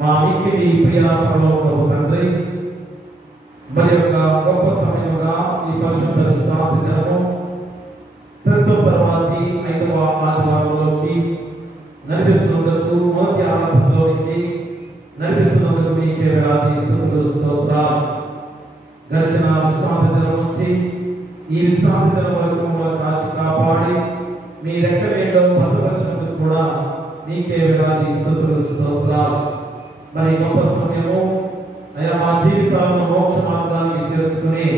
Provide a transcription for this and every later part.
మా మిక్కిలి ప్రియ పరలోకపు తండ్రి, మరి యొక్క గొప్ప సమయంగా ఈ పరిశుద్ధ విశ్రాంతి దినము తర్వాతి 5వ ఆదివారంలోకి నడిపిస్తున్నందుకు, మొదటి ఆరాధనలోకి నడిపిస్తున్నందుకు మీకే వేలాది స్తుతులు స్తోత్రాలు. గడిచిన విశ్రాంతి దినం నుంచి ఈ విశ్రాంతి దినం వరకు కాచి కాపాడి మీ రెక్కవేలో భద్రపరిచినందుకు కూడా నీకే వేలాది స్తుతులు స్తోత్రాలు. మరి గొప్ప సమయము అయా మా జీవితాలను మోక్ష మార్గానికి చేర్చుకునే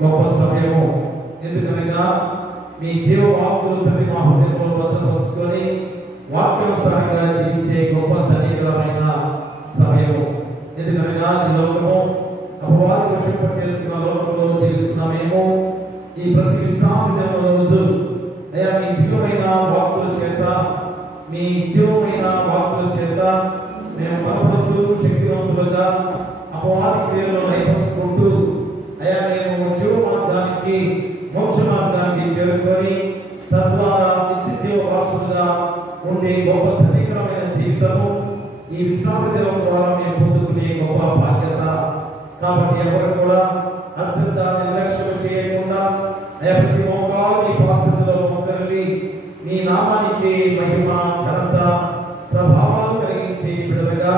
గొప్ప సమయము. ఎందుకనగా మీ జీవ వాక్కులు తల్లి మా హృదయంలో భద్రపరుచుకొని వాక్యానుసారంగా జీవించే గొప్ప ధనికరమైన సమయము. ఎందుకనగా ఈ లోకము అపవాది వర్షింప చేసుకున్న లోకంలో జీవిస్తున్నామేమో. ఈ ప్రతి విశ్రాంతి దినముల రోజు అయా మీ దివ్యమైన వాక్కుల చేత, మీ జీవమైన వాక్కుల చేత మేము బలవంతులు శక్తివంతులుగా అపవాది క్రియలను నైపుణ్చుకుంటూ అయా మేము జీవ మార్గానికి మోక్ష మార్గానికి చేరుకొని తద్వారా నిత్య జీవ వారసులుగా ఉండే గొప్ప ధనికరమైన జీవితము ఈ విశ్రాంతి దినం ద్వారా మేము పొందుకునే గొప్ప బాధ్యత. కాబట్టి ఎవరు కూడా అశ్రద్ధ నిర్లక్ష్యం చేయకుండా అయా ప్రతి మోకాలు మీ పాసలో మొక్కలి మీ నామానికి మహిమ ఘనత ప్రభావాలు కలిగించే బిడ్డలుగా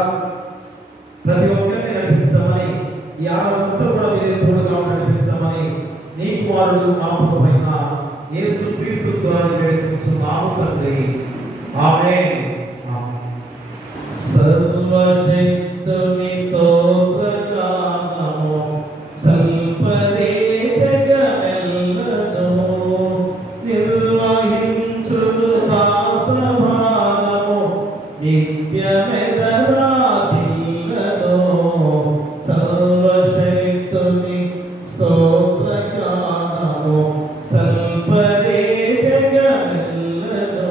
ప్రతి ఒక్కరిని నడిపించమని, ఈ ఆనందంతో కూడా మీరు తోడుగా నడిపించమని నీ కుమారుడు నామముపైన యేసుక్రీస్తు ద్వారా వేడుకుంటున్నాము తండ్రి. ఆమేన్. సర్వశక్తుని స్తోత్రగానము సల్పదే జగమెల్లనూ నిర్వహించును శాస్త్రభాగము నిత్యమెదరాజిల్లనూ. సర్వశక్తుని స్తోత్రగానము సల్పదే జగమెల్లనూ.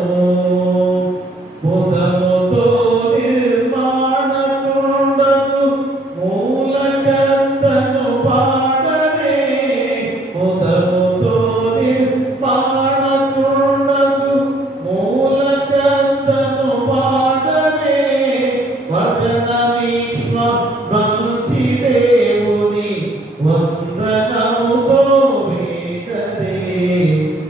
బుధముతో నిర్మాణకుండను మూలకర్తను పాడనే. బుధముతో నిర్మాణకుండను మూలకర్తను పాడనే. వదనమీశ్వ మంచి దేవుని వందనముతో వేగనే.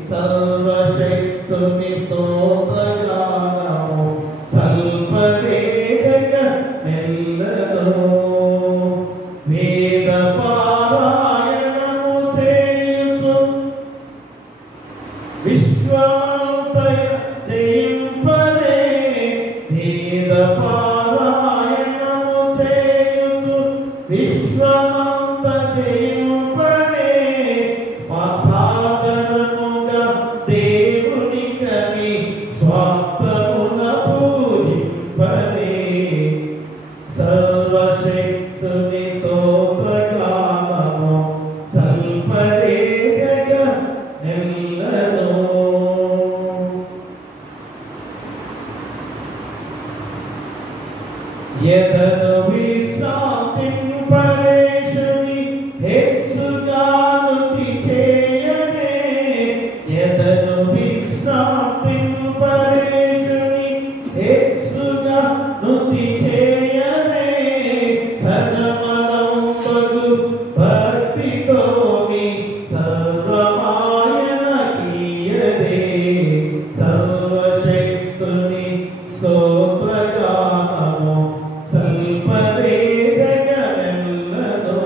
సర్వశక్తుని స్తోత్రగానము సల్పదే జగమెల్లనూ. వేద పారాయణము సేయుచు విశ్వమంతయ జయింపనే. వేద పారాయణము సేయుచు విశ్వమంత జయింపనే. అసాధారణముగా దేవుని కవి స్వార్థమున పూజింపనే. సర్వశక్తుని స్తోత్రగానము సల్పదే జగమెల్లనూ. ఎదను విశ్రాంతింపరేషుని హెచ్చుగానుతి చేయనే. ఎదను విశ్రాంతింపరేషుని హెచ్చుగానుతి చేయనే. సర్వమనంబగు భక్తితోని సర్వమాయన కీయదే. సర్వశక్తుని స్తోత్రగానము సల్పదే జగమెల్లనూ.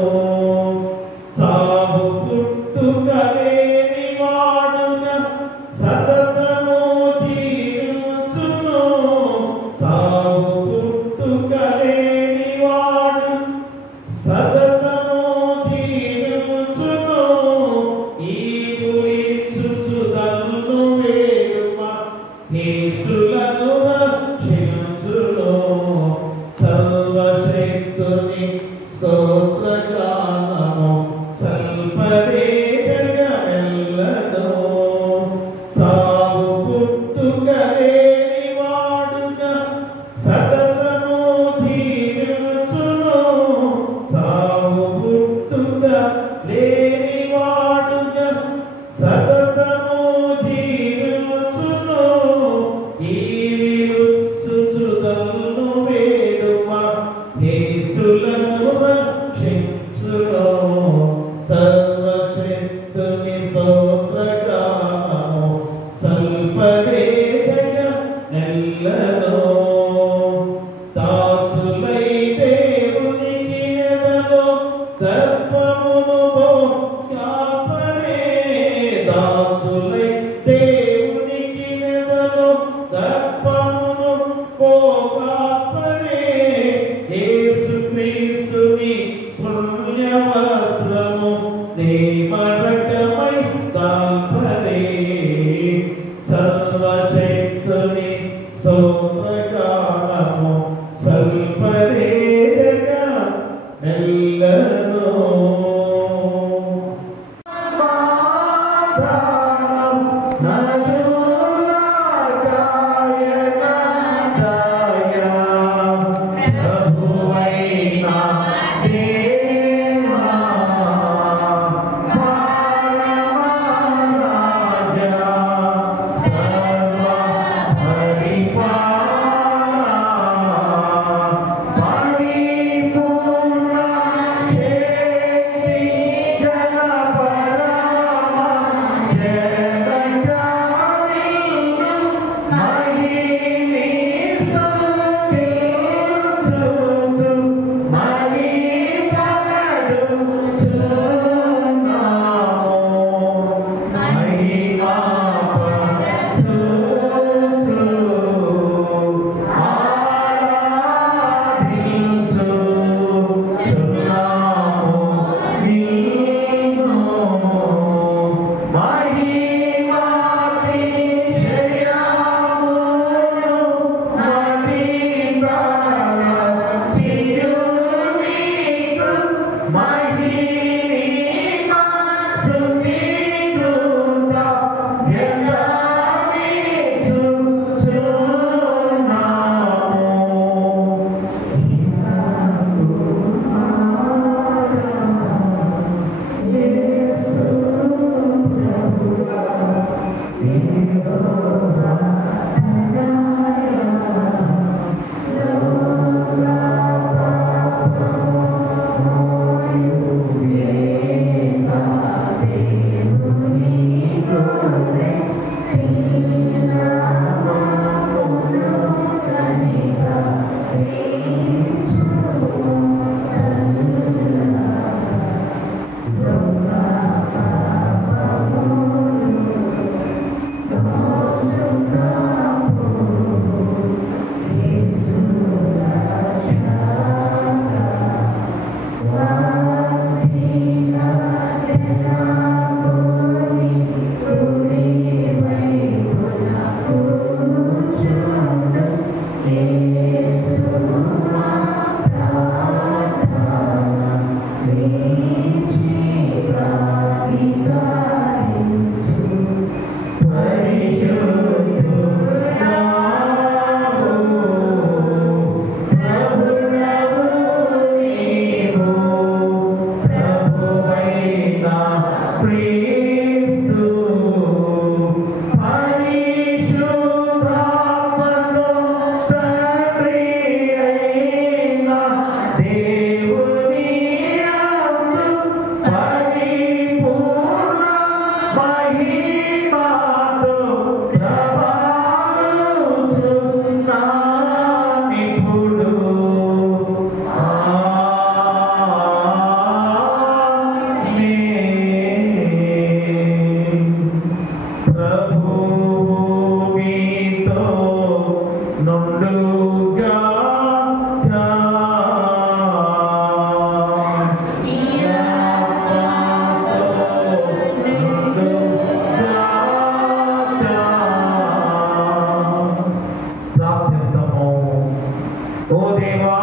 ఓ దేవా,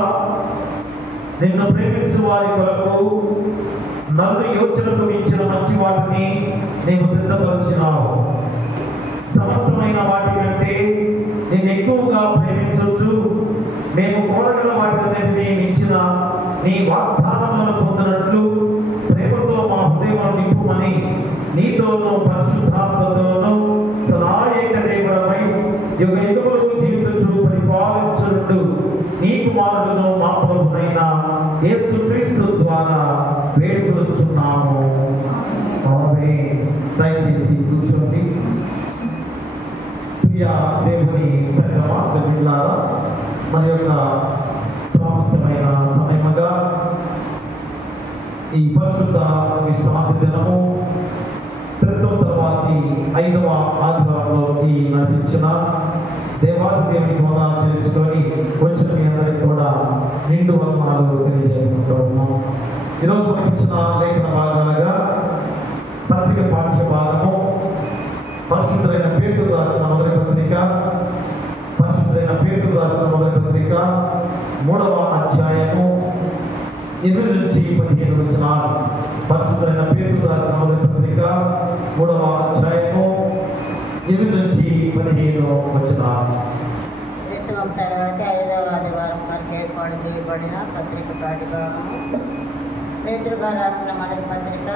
నిన్ను ప్రేమించు వారి కొరకు నన్ను యోచనకు మించిన మంచి వాటిని నీవు సిద్ధపరిచినావు. సమస్తమైన వాటి కంటే నిన్ను ఎక్కువగా ప్రేమించవచ్చు. మేము కోరగల వాటిని మించిన నీ వాగ్దానములను పొందినట్లు ప్రేమతో మా హృదయం నింపుమని నీతోనూ పరిశుద్ధాత్మతోనూ సదాయేక దేవుడమై యుగ యుగములు జీవించు పరిపాలించుటకు నీ కుమారుడును మా ప్రభువైన యేసుక్రీస్తు ద్వారా వేడుకొనుచున్నాము. ఆమేన్. దయచేసి కూర్చోండి. ప్రియ దేవుని సంగమా, ప్రియులారా, మరి యొక్క ప్రాముఖ్యమైన సమయముగా ఈ పరిశుద్ధ విశ్రాంతి దినము క్రితం తర్వాతి 5వ ఆదివారంలోకి నడిపించిన దేవాది దేవుని హోదా చేర్చుకొని వచ్చిన మీ అందరికీ కూడా నిండు వందనాలు తెలియజేసుకుంటూ ఉన్నాం. ఈరోజు నడిపించిన లేఖన భాగాలుగా పత్రిక పాఠ్య భాగము పరిశుద్ధులైన పేతురు రాసిన మొదటి పత్రిక, పరిశుద్ధులైన పేతురు రాసిన మొదటి పత్రిక 3వ అధ్యాయము 8 నుంచి 15 వచనాలు. పరిశుద్ధులైన పేతురు రాసిన మొదటి పత్రిక 3వ అధ్యాయము 8 నుంచి 15 వచనాలు. తర్వాత 5వ ఆదివారం వరకు ఏర్పాటు చేయబడిన పత్రిక పాఠ్యభాగము పేతురు గారు రాసిన మొదటి పత్రిక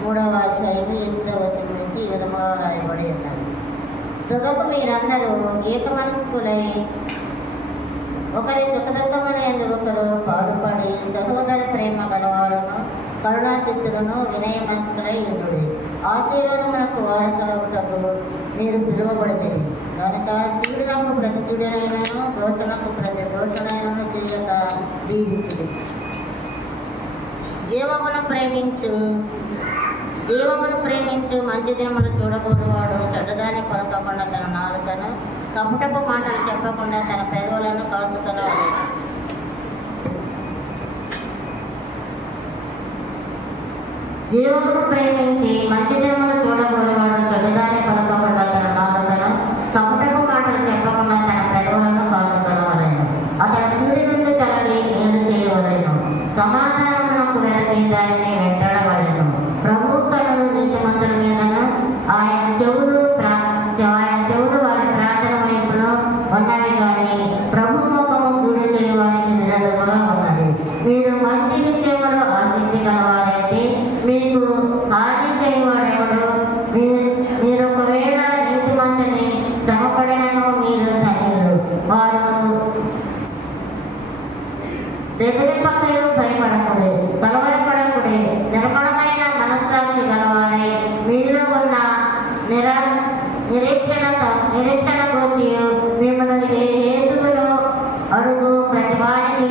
3వ అధ్యాయం 8వ వచనం నుంచి ఈ విధముగా రాయబడి ఉన్నది. తుదకు మీరందరూ ఏక మనస్కులై ఒకరి సుఖదుఖములందు ఒకరు పాటుపడి సహోదర ప్రేమ గలవారును కరుణాచిత్తులను వినయ మనస్కులై ఉండుడి. ఆశీర్వాదములకు వారసులగుటకు మీరు పిలువబడితే కనుక కీడునకు ప్రతి కీడునైనను దోషణకు ప్రతి దోషణైనను చేయక దీవించుడి. జీవమును ప్రేమించు మంచి దినములు చూడకూడవాడు చెడ్డదాన్ని కొరకకుండా తన నాలుకను కపటపు మాటలు చెప్పకుండా తన పెదవులను కాచుకొనవలెను. జీవమును ప్రేమించి మంచి దినములు చూడకూడవాడు చెడ్డదాన్ని కొరకకుండా తన నాలుకను కపటపు మాటలు చెప్పకుండా తన పెదవులను కాచుకొనవలెను. అతడు కీడి నుండి తనని మేలు చేయవలెను. సమాధానమునకు వెనక్కి దానిని వెంటాడవలెను. ప్రభు కనులు నీతిమంతుల మీదను ఆయన చెవులు వారి ప్రార్థన వైపులో ఉన్నవి కానీ ప్రభు ముఖము గుడి చేయవారికి నిరదుగా ఉన్నది. మీరు మంచి విషయంలో ఆసక్తి గలవారైతే మీకు హాని చేయవాడెవడు? మీరు ఒకవేళ నీతిమంతుని శ్రమపడినను మీరు ధన్యులు. వారు బెదిరింపకయు భయపడకుడి, కలవరపడకుడి. నిర్మలమైన మనస్సాక్షి గలవారై మీలో ఉన్న నిరీక్షణ గోచియు మిమ్మల్ని ఏ హేతువులో అడుగు ప్రతి వారికి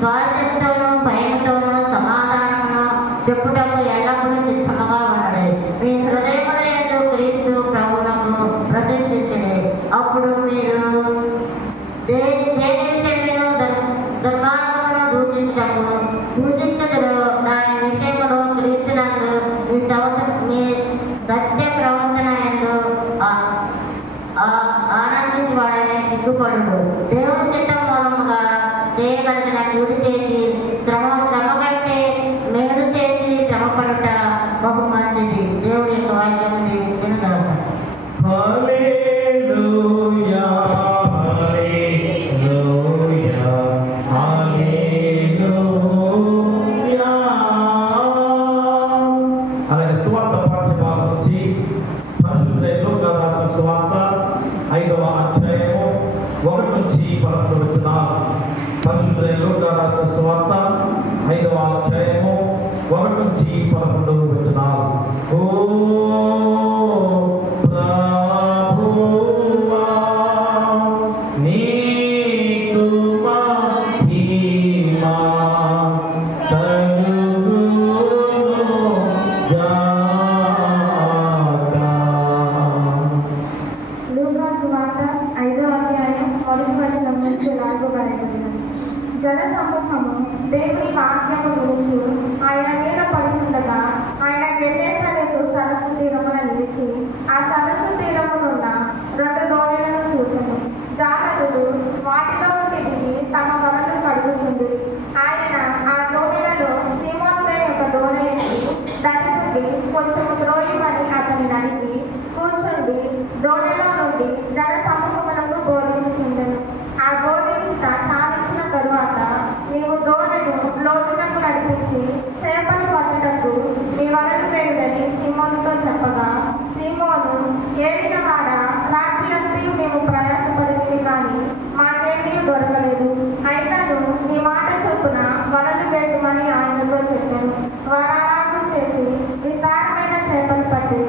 స్వాస్థ్యంతోనూ భయంతోనూ సమాధానమును చెప్పుటకు ఎల్లప్పుడూ సిద్ధంగా ఉన్నది. మీ హృదయముల యందు క్రీస్తు ప్రభువునకు ప్రతిష్ఠించుడి. అప్పుడు మీరు దేని విషయమును దుర్మార్గమును దూషించదురు. దాని విషయములో క్రీస్తునందు మీ సత్య ప్రవర్తన యందు ఆనందించబడని సిగ్గుపడుడు. దేవుని చిత్తం మూలముగా చేయగలిగిన కీడు చేసి శ్రమ కంటే మేలు చేసి శ్రమపడుట బహు మంచిది. దేవుడి యొక్క వాక్యము దీవించును గాక. హల్లెలూయా, హల్లెలూయా, హల్లెలూయా. అలాగే సువార్త పాఠ్యభాగం నుంచి పరిశుద్ధ లూకా రాసిన సువార్త 5వ అధ్యాయము 1 నుంచి 11 వచనాలు. పరిశుద్ధ లూకా రాసిన సువార్త 5వ అధ్యాయము 1 నుంచి 11 వచనాలు. ఓ ప్రభువా, నీకు మహిమ కలుగును గాక. లూకా సువార్త 5వ అధ్యాయం 1వ వచనం నుంచి రాయబడినది. జన సమూహము దేవుని వాక్యము గురించి ఆయన మీద పడుచుండగా ఆయన గెర్నేసరేతు సరస్సు తీరమున నిలిచి ఆ సరస్సు తీరమునున్న 2 దోణులను చూచెను. జాలరులు వాటిలో నుండి దిగి కూర్చుండి దోణిలో నుండి జన సమూహములకు బోధించుచుండెను. ఆ బోధించుట చాలించిన తరువాత నీవు దోణిను లోతునకు నడిపించి చేపలు పట్టుటకు నీ వలలు వేయుడని సీమోనుతో చెప్పగా, సీమోను ఏలిన వాడ రాత్రి అంతయు మేము ప్రయాసపడింది కానీ మాకేమీ దొరకలేదు. అయినను నీ మాట చొప్పున వలలు వేయమని ఆయనతో చెప్పాను. వారాలను చేసి విస్తారమైన చేపలు పట్టి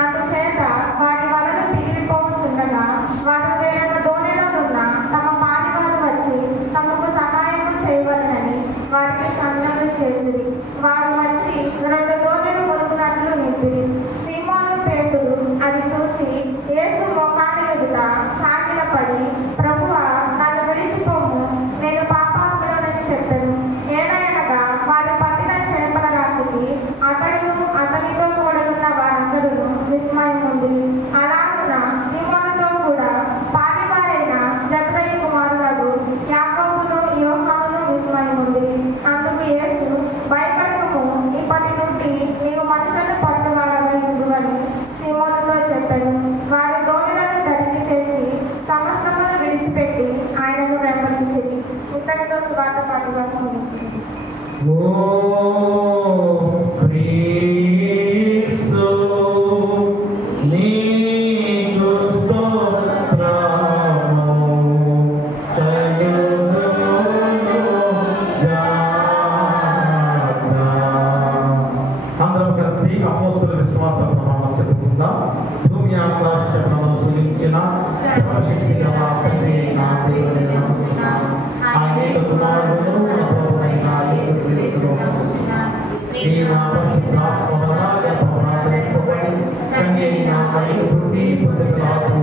అందుచేత వారి వలలు పిగిలిపోవచ్చుండగా వారు వేరొక దోణిలో ఉన్న తమ పాడివారు వచ్చి తమకు సహాయం చేయవలనని వారికి సంజ్ఞలు చేసిరి. వారు వచ్చి 2 దోణిలు కొనుక్కున్నట్లు నింపిరి. సీమోను పేతురు అది చూచి యేసు మోకాళ్ళ ఎదుట సాగిలపడి, ప్రభువా, నన్ను విడిచిపోము, నేను పాపాత్ముడనని చెప్పాను. ఏలయనగా వారు పట్టిన చేపల రాశికి అతడును అతనితో కూడనున్న వారందరూ విస్మయం ఉంది. అలాగున సీమోనుతో కూడా పాలివారైన జబదయి కుమారులకు యాకోబును యోహానును విస్మయం ఉంది. అందుకు యేసు, భయపడకుము, ఇప్పటి నుండి నీవు మనుషులను పట్టువాడవై ఉండువని సీమోనుతో చెప్పాడు. వారి దోణులను ధరికి చేర్చి సమస్తమును విడిచిపెట్టి ఆయనను వెంబడించింది. ఇంతటితో సువార్త పాఠభాగం ముగించింది. అందరం కలిసి అపోస్తల విశ్వాస ప్రమాణం చెప్పుకుందాం. భూమి ఆకాశములను సృజించిన సర్వశక్తి గల తండ్రి నా దేవుని నమ్ముచున్నాను. ఆయన కుమారుడును మన ప్రభువైన యేసుక్రీస్తును నమ్ముచున్నాను. ఈ నా పరిశుద్ధాత్మ వలన గర్భఫలముపడి కన్య నా మరియు పుట్టి పొందులాకు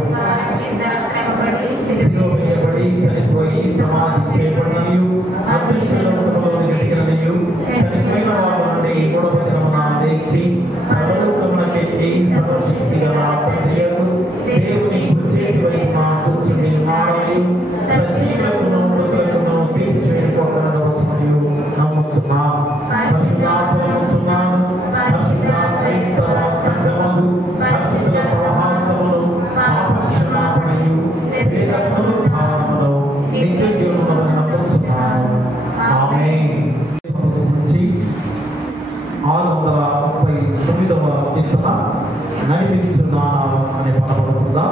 శిలువ వేయబడి చనిపోయి సమాధి చేయబడినయు అదృశ్య లోకములోని వెతికినయు చనిపోయిన వారి నుండి 3వ దినమున లేచి పరలోకమునకెక్కి సర్వశక్తి గల తండ్రియగు దేవుని కుడి చేతి వైపున కూర్చుని ఉన్నాడనియు సజీవులకును మృతులకును తీర్పు చేయకపోకుండా వచ్చుననియు నమ్ముచున్నాను. పరిశుద్ధాత్మను పరిశుద్ధ క్రైస్తవ సంఘములు పరిశుద్ధ సహవాసములు పాపక్షమాపణయు శరీర పునరుద్ధానములు నిత్య జీవములను నమ్ముచున్నాను. ఆమేన్. 639వ కీర్తన నడిపించున్నాను అనే పదవుతుందా.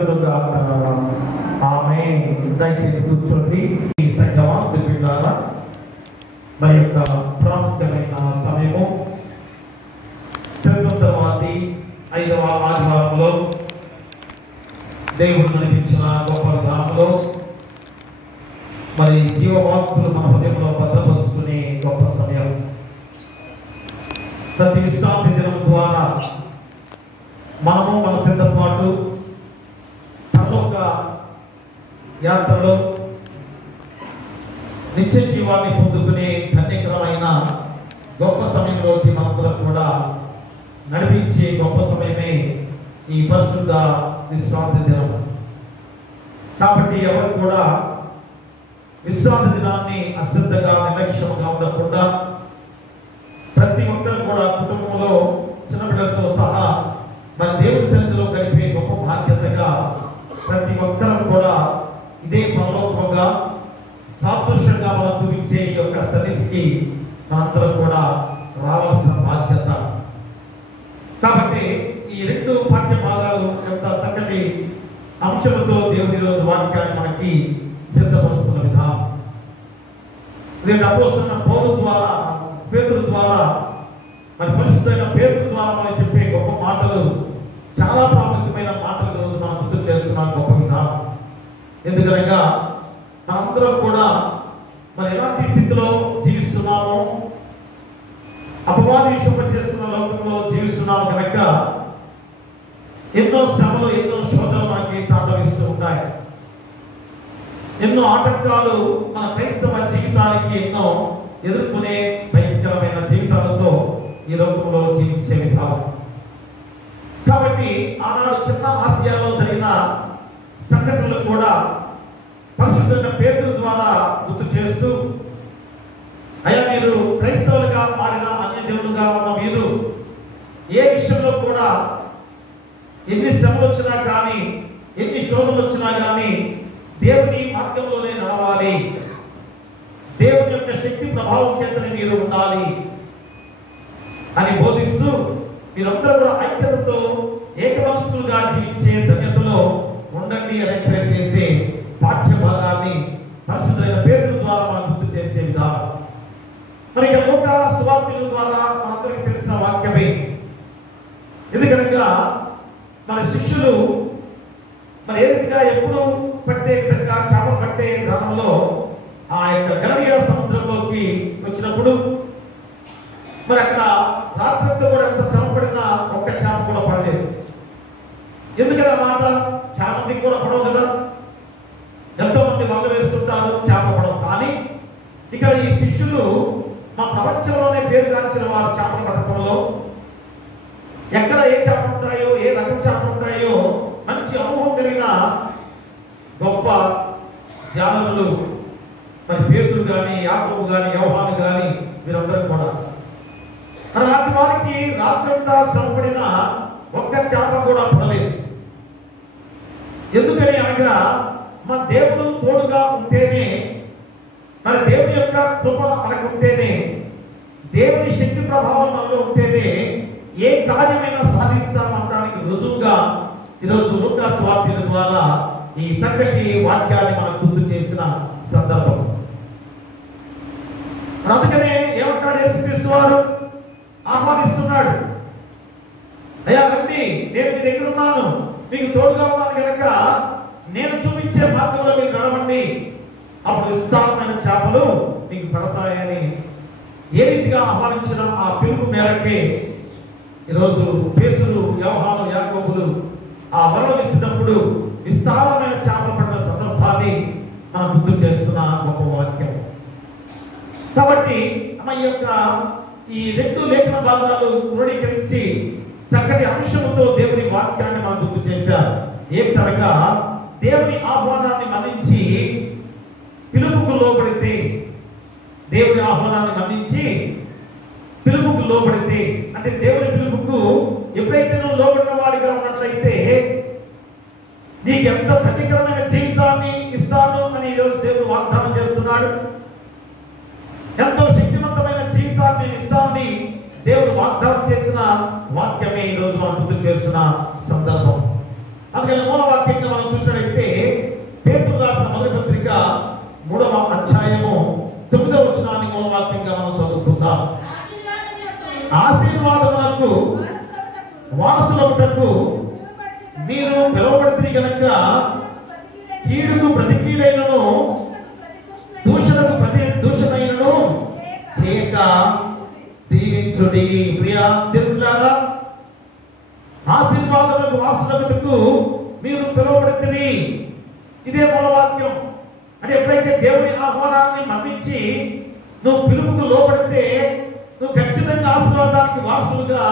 కలుగుగాక. ఆమేన్. దయచేసి కూర్చోండి. ఈ సంగమా విన్నారా? మరి యొక్క ప్రాముఖ్యమైన సమయము తిరుపతి 5వ ఆదివారంలో దేవుడు నడిపించిన గొప్ప విధానంలో మరి జీవవాక్కులు మన హృదయంలో భద్రపరుచుకునే గొప్ప సమయం. ప్రతి విశ్రాంతి దినం ద్వారా మనము మన సిద్ధపాటు పరలోక యాత్రలో నిత్య జీవాన్ని పొందుకునే ధన్యకరమైన గొప్ప సమయంలోకి మనందరం కూడా నడిపించే గొప్ప సమయమే ఈ పరిశుద్ధ విశ్రాంతి దినం. కాబట్టి ఎవరు కూడా విశ్రాంతి దినాన్ని అశ్రద్ధగా నిర్లక్ష్యంగా ఉండకుండా ప్రతి ఒక్కరు కూడా కుటుంబంలో చిన్నపిల్లలతో సహా మన దేవుడి సన్నిధిలో గడిపే గొప్ప బాధ్యతగా ప్రతి ఒక్కరు కూడా ఇదే పరలోకంగా సాదృశ్యంగా మనం చూపించే ఈ యొక్క సన్నిధికి మనందరం కూడా రావాల్సిన బాధ్యత. కాబట్టి ఈ 2 పాఠ్య భాగాలు ఎంత చక్కటి అంశంతో దేవుని రోజు వాక్యాన్ని మనకి సిద్ధపరుస్తున్న విధానం. ఇది అపోస్తలుడైన పౌలు ద్వారా, పేతురు ద్వారా, మరి పరిశుద్ధమైన పేతురు ద్వారా మనం చెప్పే గొప్ప మాటలు చాలా ప్రాముఖ్యమైన మాటలు రోజు మనం గుర్తు చేస్తున్నాం. గొప్ప విధానం. ఎందుకనగా మనందరం కూడా మరి ఎలాంటి స్థితిలో జీవిస్తున్నామో, అపవాది చేస్తున్న లోకంలో జీవిస్తున్నాము కనుక ఎన్నో శ్రమలు, ఎన్నో శోధనలు మనకి తాండవిస్తూ ఉంటాయి. ఎన్నో ఆటంకాలు మన క్రైస్తవ జీవితానికి ఎన్నో ఎదుర్కొనే భయంకరమైన జీవితాలతో ఈ లోకంలో జీవించే విధానం. కాబట్టి ఆనాడు చిన్న ఆసియాలో జరిగిన సంఘటనలు కూడా పరిశుద్ధమైన పేతురు ద్వారా గుర్తు చేస్తూ, అయ్యా మీరు క్రైస్తవులుగా మారిన అన్యజనులుగా ఉన్న మీరు ఏ విషయంలో కూడా ఎన్ని శ్రమలు వచ్చినా కానీ, ఎన్ని శోధనలు వచ్చినా కానీ దేవుని మార్గంలోనే నడవాలి, దేవుని యొక్క శక్తి ప్రభావం చేతనే మీరు ఉండాలి అని బోధిస్తూ మీరందరూ కూడా ఐక్యతతో ఏకవంశులుగా జీవించే ధన్యతలో ఉండండి అని హెచ్చరిక చేసే పాఠ్య భాగాన్ని పరిశుద్ధమైన పేతురు ద్వారా మనం గుర్తు చేసే విధానం. మరి ఇక లోక సువార్తల ద్వారా మనందరికీ తెలిసిన వాక్యమే. ఎందుకనగా మన శిష్యులు మరి ఏ రీతిగా ఎప్పుడు పట్టే విధంగా చేపలు పట్టే గ్రామంలో ఆ యొక్క గలిలయ సముద్రంలోకి వచ్చినప్పుడు మరి అక్కడ రాత్రితో కూడా ఎంత శ్రమ పడినా ఒక్క చేప కూడా పడలేదు. ఎందుకని మాట చాలా మందికి కూడా పడవు కదా, ఎంతో మంది వల వేస్తుంటారు, చేప పడవు. కానీ ఇక్కడ ఈ శిష్యులు మా ప్రపంచంలోనే పేరు కాల్చిన వారు చేపలు పట్టడంలో ఎక్కడ ఏ చేపలు ఉంటాయో, ఏ రకం చేపలు ఉంటాయో మంచి అనుభవం కలిగిన గొప్ప జానులు మరి పేతురు కానీ, యాకోబు కానీ, యోహాను కానీ వీరందరూ కూడా అలాంటి వారికి రాత్రంతా శ్రమపడిన ఒక్క చేప కూడా పడలేదు. ఎందుకని అనగా మన దేవుడు తోడుగా ఉంటేనే, మన దేవుని యొక్క కృప మనకు ఉంటేనే, దేవుని శక్తి ప్రభావం మనలో ఉంటేనే ఏ కార్యమైనా సాధిస్తామనడానికి రుజువుగా ఈరోజు లూకా సువార్తల ద్వారా ఈ చక్కటి వాక్యాన్ని మనకు గుర్తు చేసిన సందర్భం. అందుకనే ఏమంటాడు యేసుక్రీస్తు వారు? ఆహ్వానిస్తున్నాడు, అయ్యా రండి, నేను మీ దగ్గర ఉన్నాను, మీకు తోడుగా ఉన్నాను కనుక నేను చూపించే మార్గంలో మీరు నడవండి, అప్పుడు విస్తారమైన చేపలు మీకు పడతాయని ఏ రీతిగా ఆహ్వానించిన ఆ పిలుపు మేరకే ఈరోజు పేతురు, యోహాను, యాకోబులు ఆ వలలు విసినప్పుడు విస్తారమైన చేపలు పడిన సందర్భాన్ని మనం గుర్తు చేస్తున్న గొప్ప వాక్యం. కాబట్టి ఈ యొక్క ఈ 2 లేఖన భాగాలు క్రోడీకరించి చక్కటి అంశంతో దేవుని వాక్యాన్ని మనం గుర్తు చేశారు. ఏం తరగా దేవుని ఆహ్వానాన్ని మన్నించి పిలుపుకు లోబడితే, దేవుని ఆహ్వానాన్ని మన్నించి పిలుపుకు లోబడితే, అంటే దేవుని పిలుపుకు ఎప్పుడైతే నువ్వు లోబడిన వాడిగా ఉన్నట్లయితే నీకు ఎంత ధన్యకరమైన జీవితాన్ని ఇస్తాను అని ఈరోజు దేవుడు వాగ్దానం చేస్తున్నాడు. ఎంతో శక్తివంతమైన జీవితాన్ని ఇస్తానని దేవుడు వాగ్దానం చేసిన వాక్యమే ఈరోజు మనం గుర్తు చేస్తున్న సందర్భం. అందుకని మూల వాక్యంగా వాగ్దానములకు వారసులవుటకు మీరు పిలువబడితే గనుక కీడుకు ప్రతికీడైనను దూషణకు ప్రతి దూషణైనను చేయక దీవించుడి. ప్రియా దేవులారా, ఆశీర్వాదములకు వారసులవుటకు మీరు పిలువబడితే, ఇదే మూలవాక్యం. అంటే ఎప్పుడైతే దేవుని ఆహ్వానాన్ని మన్నించి నువ్వు పిలుపుకు లోపడితే నువ్వు ఖచ్చితంగా ఆశీర్వాదానికి వారసులుగా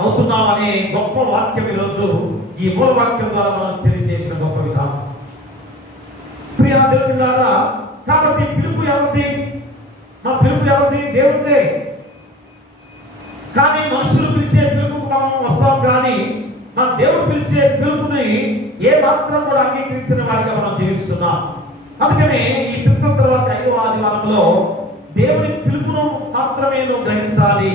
అవుతున్నావనే గొప్ప వాక్యం ఈరోజు ఈ మూలవాక్యం ద్వారా మనం తెలియజేసిన గొప్ప విధానం. ప్రియా దేవులారా, కాబట్టి పిలుపు ఎవరిది? మా పిలుపు ఎవరిది? దేవుడే. కానీ మనుషులు పిలిచే పిలుపుకు మనం వస్తాం, కానీ మన దేవుడు పిలిచే పిలుపుని ఏ మాత్రం కూడా అంగీకరించిన వారిగా మనం జీవిస్తున్నాం. అందుకనే ఈ తిరుపతి తర్వాత 5వ ఆదివారంలో దేవుని పిలుపును మాత్రమే నువ్వు గ్రహించాలి,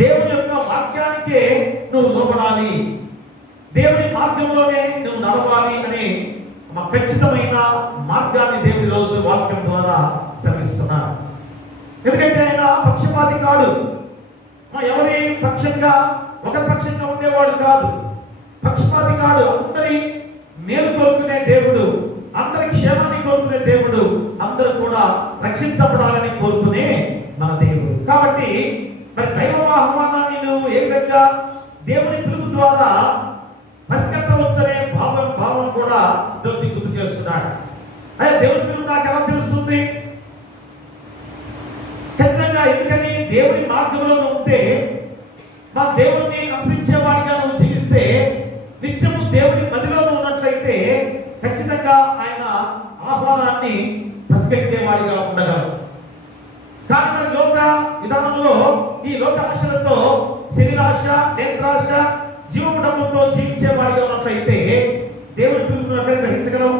దేవుని యొక్క వాక్యానికే నువ్వు లోపడాలి, దేవుని మార్గంలోనే నువ్వు నడవాలి అనే మా ఖచ్చితమైన మార్గాన్ని దేవుడి రోజు వాక్యం ద్వారా శ్రమిస్తున్నారు. ఎందుకంటే ఆయన పక్షపాతి కాదు, మా ఎవరి పక్షంగా ఒక పక్షంగా ఉండేవాడు కాదు, పక్షపాతి కాదు. అందరి మేలు కోరుకునే దేవుడు, అందరి క్షేమాన్ని కోరుకునే దేవుడు, అందరూ కూడా రక్షించబడాలని కోరుకునే మన దేవుడు. కాబట్టి మరి దైవ ఆహ్వానాన్ని నువ్వు ఏ విధంగా దేవుని పిలుపు ద్వారా పసిగట్టవచ్చనే భావం కూడా దేవుడిని గుర్తు చేస్తున్నాడు. అదే దేవుని పిలుపు నాకు ఎలా తెలుస్తుంది? ఖచ్చితంగా ఎందుకని దేవుని మార్గంలో ఉంటే, మా దేవుడిని అనుసరించేవాడిగా నువ్వు జీవిస్తే, నిత్యము దేవుని మదిలో ఉన్నట్లయితే ఖచ్చితంగా ఆయన ఆహ్వానాన్ని పసిగట్టేవాడిగా ఉండగలరు. కానీ మన లోక విధానంలో ఈ లోక ఆశలతో, శరీరాశ, నేత్రాశ, జీవముడంతో జీవించేవాడిగా ఉన్నట్లయితే దేవుని పిలుపును ఎక్కడ గ్రహించగలం?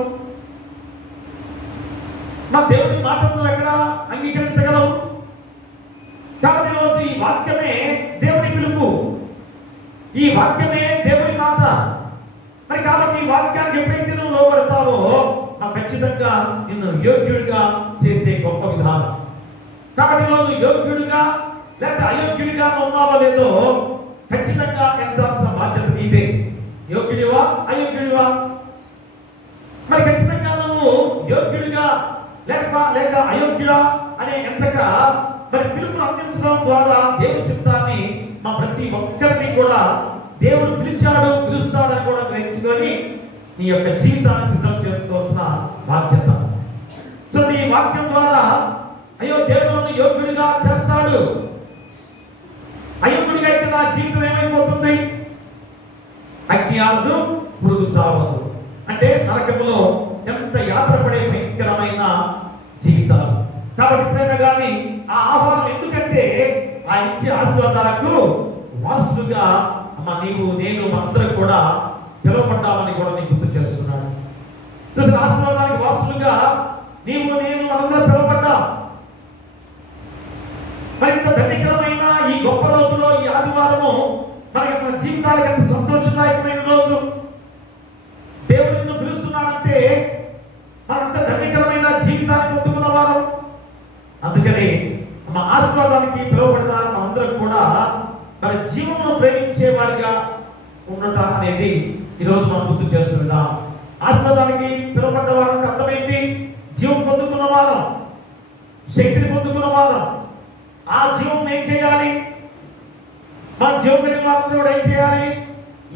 మా దేవుని మాటలను ఎక్కడ అంగీకరించగలం? కాబట్టి రోజు ఈ వాక్యమే దేవుని పిలుపు, ఈ వాక్యమే దేవుని మాట. మరి కాబట్టి ఈ వాక్యానికి ఎప్పుడైతే నువ్వు లోపడతావో ఖచ్చితంగా నిన్ను యోగ్యుడిగా చేసే గొప్ప విధానం. కాబట్టి రోజు యోగ్యుడిగా లేకపోతే అయోగ్యుడిగా ఉన్నావో లేదో ఖచ్చితంగా ఎంచాల్సిన బాధ్యత నీదే. యోగ్యుడివా అయోగ్యుడివా? మరి ఖచ్చితంగా నువ్వు యోగ్యుడిగా లేక అయోగ్యుడా అనే ఎంచక మరి పిలుపును అందించడం ద్వారా దేవుని చిత్తాన్ని మా ప్రతి ఒక్కరిని కూడా దేవుడు పిలిచాడు, పిలుస్తాడని కూడా గ్రహించుకొని నీ యొక్క జీవితాన్ని సిద్ధం చేసుకోవాల్సిన బాధ్యత. సో ఈ వాక్యం ద్వారా అయ్యో దేవుడు యోగ్యుడిగా చేస్తాడు, అయోగ్యుడిగా అయితే నా జీవితం ఏమైపోతుంది? అగ్ని ఆరదు, పురుగు చావదు. అంటే నరకంలో ఎంత యాత్ర పడే భయంకరమైన జీవితాలు. కాబట్టి ఎప్పుడైనా కానీ ఆ ఆహ్వానం ఎందుకంటే ఆ ఇచ్చే ఆశీర్వాదాలకు వారసులుగా నీవు నేను అందరం కూడా పిలువబడ్డామని కూడా నీకు గుర్తు చేస్తున్నాడు. చూసిన ఆశీర్వాదానికి వారసులుగా నీవు నేను అందరం పిలువబడ్డాం. మరింత ధన్యకరమైన ఈ గొప్ప రోజులో ఈ ఆదివారము మనకి మన జీవితాలకు ఎంత సంతోషదాయకమైన రోజు. దేవుడు నిన్ను పిలుస్తున్నాడంటే మనంత ధన్యకరమైన జీవితాన్ని పొందుకున్న వారు. అందుకని మా ఆశీర్వాదానికి పిలువబడిన అందరం కూడా మన జీవమును ప్రేమించే వారిగా ఉండటం అనేది ఈరోజు మనం గుర్తు చేస్తున్నాం. ఆశీర్వాదానికి పిలువబడ్డ వారికి అర్థమైంది, జీవం పొందుకున్న వారం, శక్తిని పొందుకున్న వారం. ఆ జీవం ఏం చేయాలి? మా జీవం కలిగిన వారితో కూడా ఏం చేయాలి?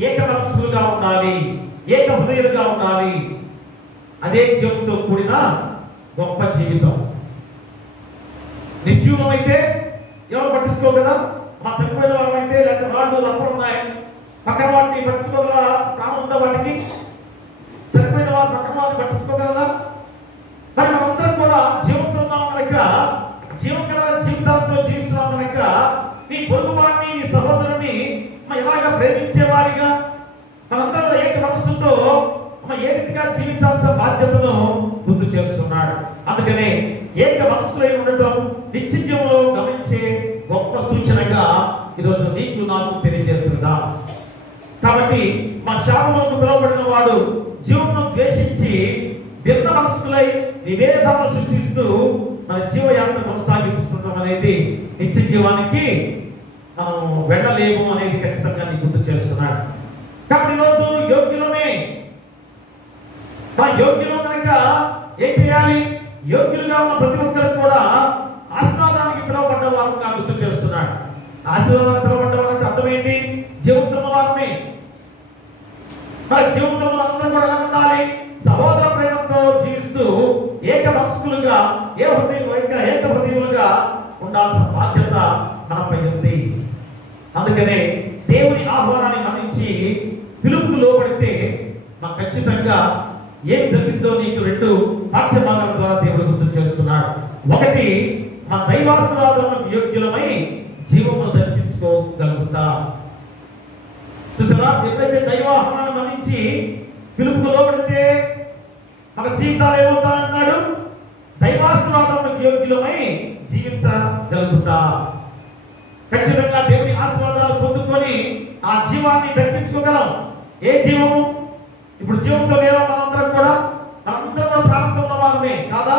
ఏక మనస్సులుగా ఉండాలి, ఏక హృదయులుగా ఉండాలి. అదే జీవంతో కూడిన గొప్ప జీవితం. నిజీవం అయితే ఎవరు పట్టించుకో కదా. మా చనిపోయిన వారం అయితే లేకపోతే రాళ్ళు రప్పలు ఉన్నాయి, పక్కన వాటిని పట్టించుకోగల ప్రాణం ఉందా? వాటికి చనిపోయిన వారు పక్కన వారిని పట్టించుకోగలరా? మరి మనందరం కూడా జీవంతో ఉన్నాం కనుక, జీవం గల జీవితాలతో జీవిస్తున్నాం కనుక నీ పొరుగు వాడిని, నీ సహోదరుని ఎలాగా ప్రేమించేవారిగా మనందరూ ఏక మనస్సుతో ఏ రీతిగా జీవించాల్సిన బాధ్యతను గుర్తు చేస్తున్నాడు. అందుకనే ఏక మనస్సులో ఉండటం నిత్య జీవంలో గమనించే గొప్ప సూచనగా ఈరోజు నీకు నాకు తెలియజేస్తుందా. కాబట్టి మా శాపములకు పిలువబడిన వాడు జీవమును ద్వేషించి భిన్న మనస్సులై విభేదాలను సృష్టిస్తూ మన జీవయాత్ర కొనసాగిస్తుండడం అనేది నిత్య జీవానికి మనం వెళ్ళలేము అనేది ఖచ్చితంగా నీకు గుర్తు చేస్తున్నాడు. కాబట్టి ఈరోజు యోగ్యులమే. మా యోగ్యులు కనుక ఏం చేయాలి? యోగ్యులుగా ఉన్న ప్రతి ఒక్కరు కూడా ఆశీర్వాదానికి పిలువబడ్డ వారుగా గుర్తు చేస్తున్నాడు. ఆశీర్వాదానికి పిలువబడ్డ వారంటే అర్థం ఏంటి? జీవితంలో వారమే. మరి జీవితంలో అందరూ కూడా ఎలా ఉండాలి? సహోదర ప్రేమతో జీవిస్తూ ఏక మనస్కులుగా ఏక హృదయులుగా ఉండాల్సిన బాధ్యత మనపై ఉంది. అందుకనే దేవుని ఆహ్వానాన్ని మన్నించి పిలుపుకు లోబడితే మాకు ఖచ్చితంగా ఏం జరిగిందో నీకు రెండు పాఠ్యభాగాల ద్వారా దేవుడు గుర్తు చేస్తున్నాడు. ఒకటి, మా దైవాశీర్వాదములకు యోగ్యులమై జీవమును దర్శించుకోగలుగుతా. చూసారా, ఎప్పుడైతే దైవాహ్వానాన్ని మన్నించి పిలుపుకు లోబడితే మన జీవితాలు ఏమవుతాయన్నాడు? దైవాశీర్వాదములకు యోగ్యులమై జీవించగలుగుతా. ఖచ్చితంగా దేవుని ఆశీర్వాదాలు పొందుకొని ఆ జీవాన్ని దక్కించుకోగలం. ఏ జీవము? ఇప్పుడు జీవంతో లేదా మనందరం కూడా ప్రారంభంలో వారమే కాదా?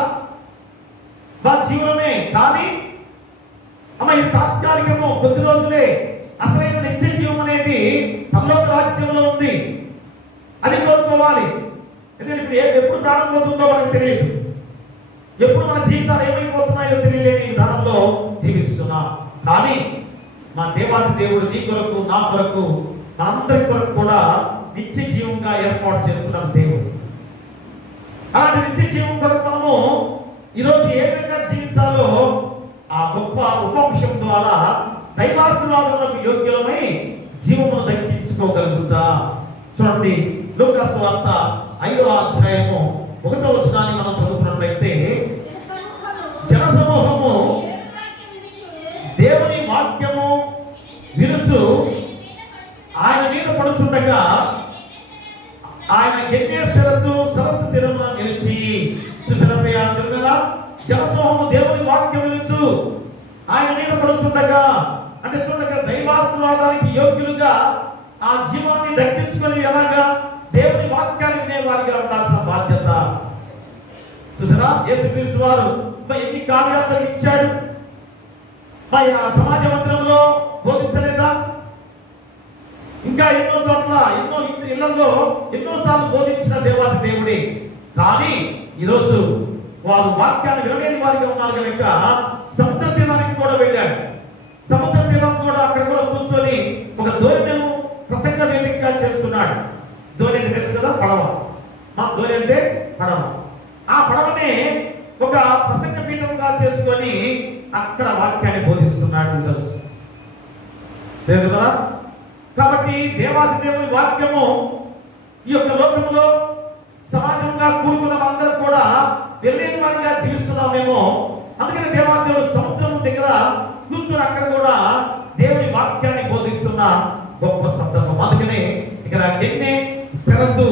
మా జీవనమే. కానీ అమ్మ ఇది తాత్కాలికము, కొద్ది రోజులే. అసలైన నిత్య జీవం అనేది పరలోక రాజ్యంలో ఉంది. అది కోరుకోవాలి. ఎందుకంటే ఇప్పుడు ఎప్పుడు ప్రారంభమవుతుందో మనకు తెలియదు. ఎప్పుడు మన జీవితాలు ఏమైపోతున్నాయో తెలియలేని విధానంలో జీవిస్తున్నాం. కానీ మా దేవాది దేవుడు నీ కొరకు, నా కొరకు, మనందరి కొరకు కూడా నిత్య జీవంగా ఏర్పాటు చేసుకున్నాం దేవుడు. అలాంటి నిత్య జీవం కొరకు మనము ఈరోజు ఏ విధంగా జీవించాలో ఆ గొప్ప ఉపంశం ద్వారా దైవాశీర్వాదములకు యోగ్యులమై జీవమును దక్కించుకోగలుగుతా. చూడండి, లూకా సువార్త 5వ అధ్యాయము 1వ వచనాన్ని మనం చదువుకున్నట్లయితే, జనసమూహము దేవుని వాక్యము వినుచు ఆయన మీద పడుచుండగా ఆయన గెన్నేసరతు సరస్సు తీరమున నిలిచి. చూసినప్పయ్యా జనసమూహము దేవుని వాక్యం వినుచు ఆయన మీద పడుచుండగా అంటే చూడగా దైవాశీర్వాదానికి యోగ్యులుగా ఆ జీవాన్ని దక్కించుకొని ఎలాగా దేవుని వాక్యాన్ని వినేవారిగా ఉండాల్సిన బాధ్యత. చూసారా, యేసుక్రీస్తు వారు ఎన్ని కార్యాలు ఇచ్చాడు. సమాజ మందిరంలో బోధించలేదా? ఇంకా ఎన్నో చోట్ల ఎన్నో ఇళ్లలో ఎన్నోసార్లు బోధించిన దేవాది దేవుడే. కానీ ఈరోజు వారు వాక్యాన్ని వినలేని వారిగా ఉన్నారు కనుక సముద్ర తీరానికి కూడా వెళ్ళాడు. సముద్ర తీరం కూడా అక్కడ కూడా కూర్చొని ఒక ధోరణిను ప్రసంగ వేదికగా చేసుకున్నాడు. ధోరణి తెలుసు కదా, పడవ. మా ధోరణి అంటే పడవ. ఆ పడవనే ఒక ప్రసంగ పీఠంగా చేసుకొని అక్కడ వాక్యాన్ని బోధిస్తున్నాడు తెలుసు. కాబట్టి దేవాది దేవుని వాక్యము ఈ యొక్క లోకంలో సమాజంగా కూడుకున్న అందరూ కూడా వెళ్ళేని వారిగా జీవిస్తున్నామేమో. అందుకని దేవాది దేవుడు సముద్రం దగ్గర కూర్చొని అక్కడ కూడా దేవుని వాక్యాన్ని బోధిస్తున్న గొప్ప సందర్భం. అందుకనే ఇక్కడ గెన్నేసరతు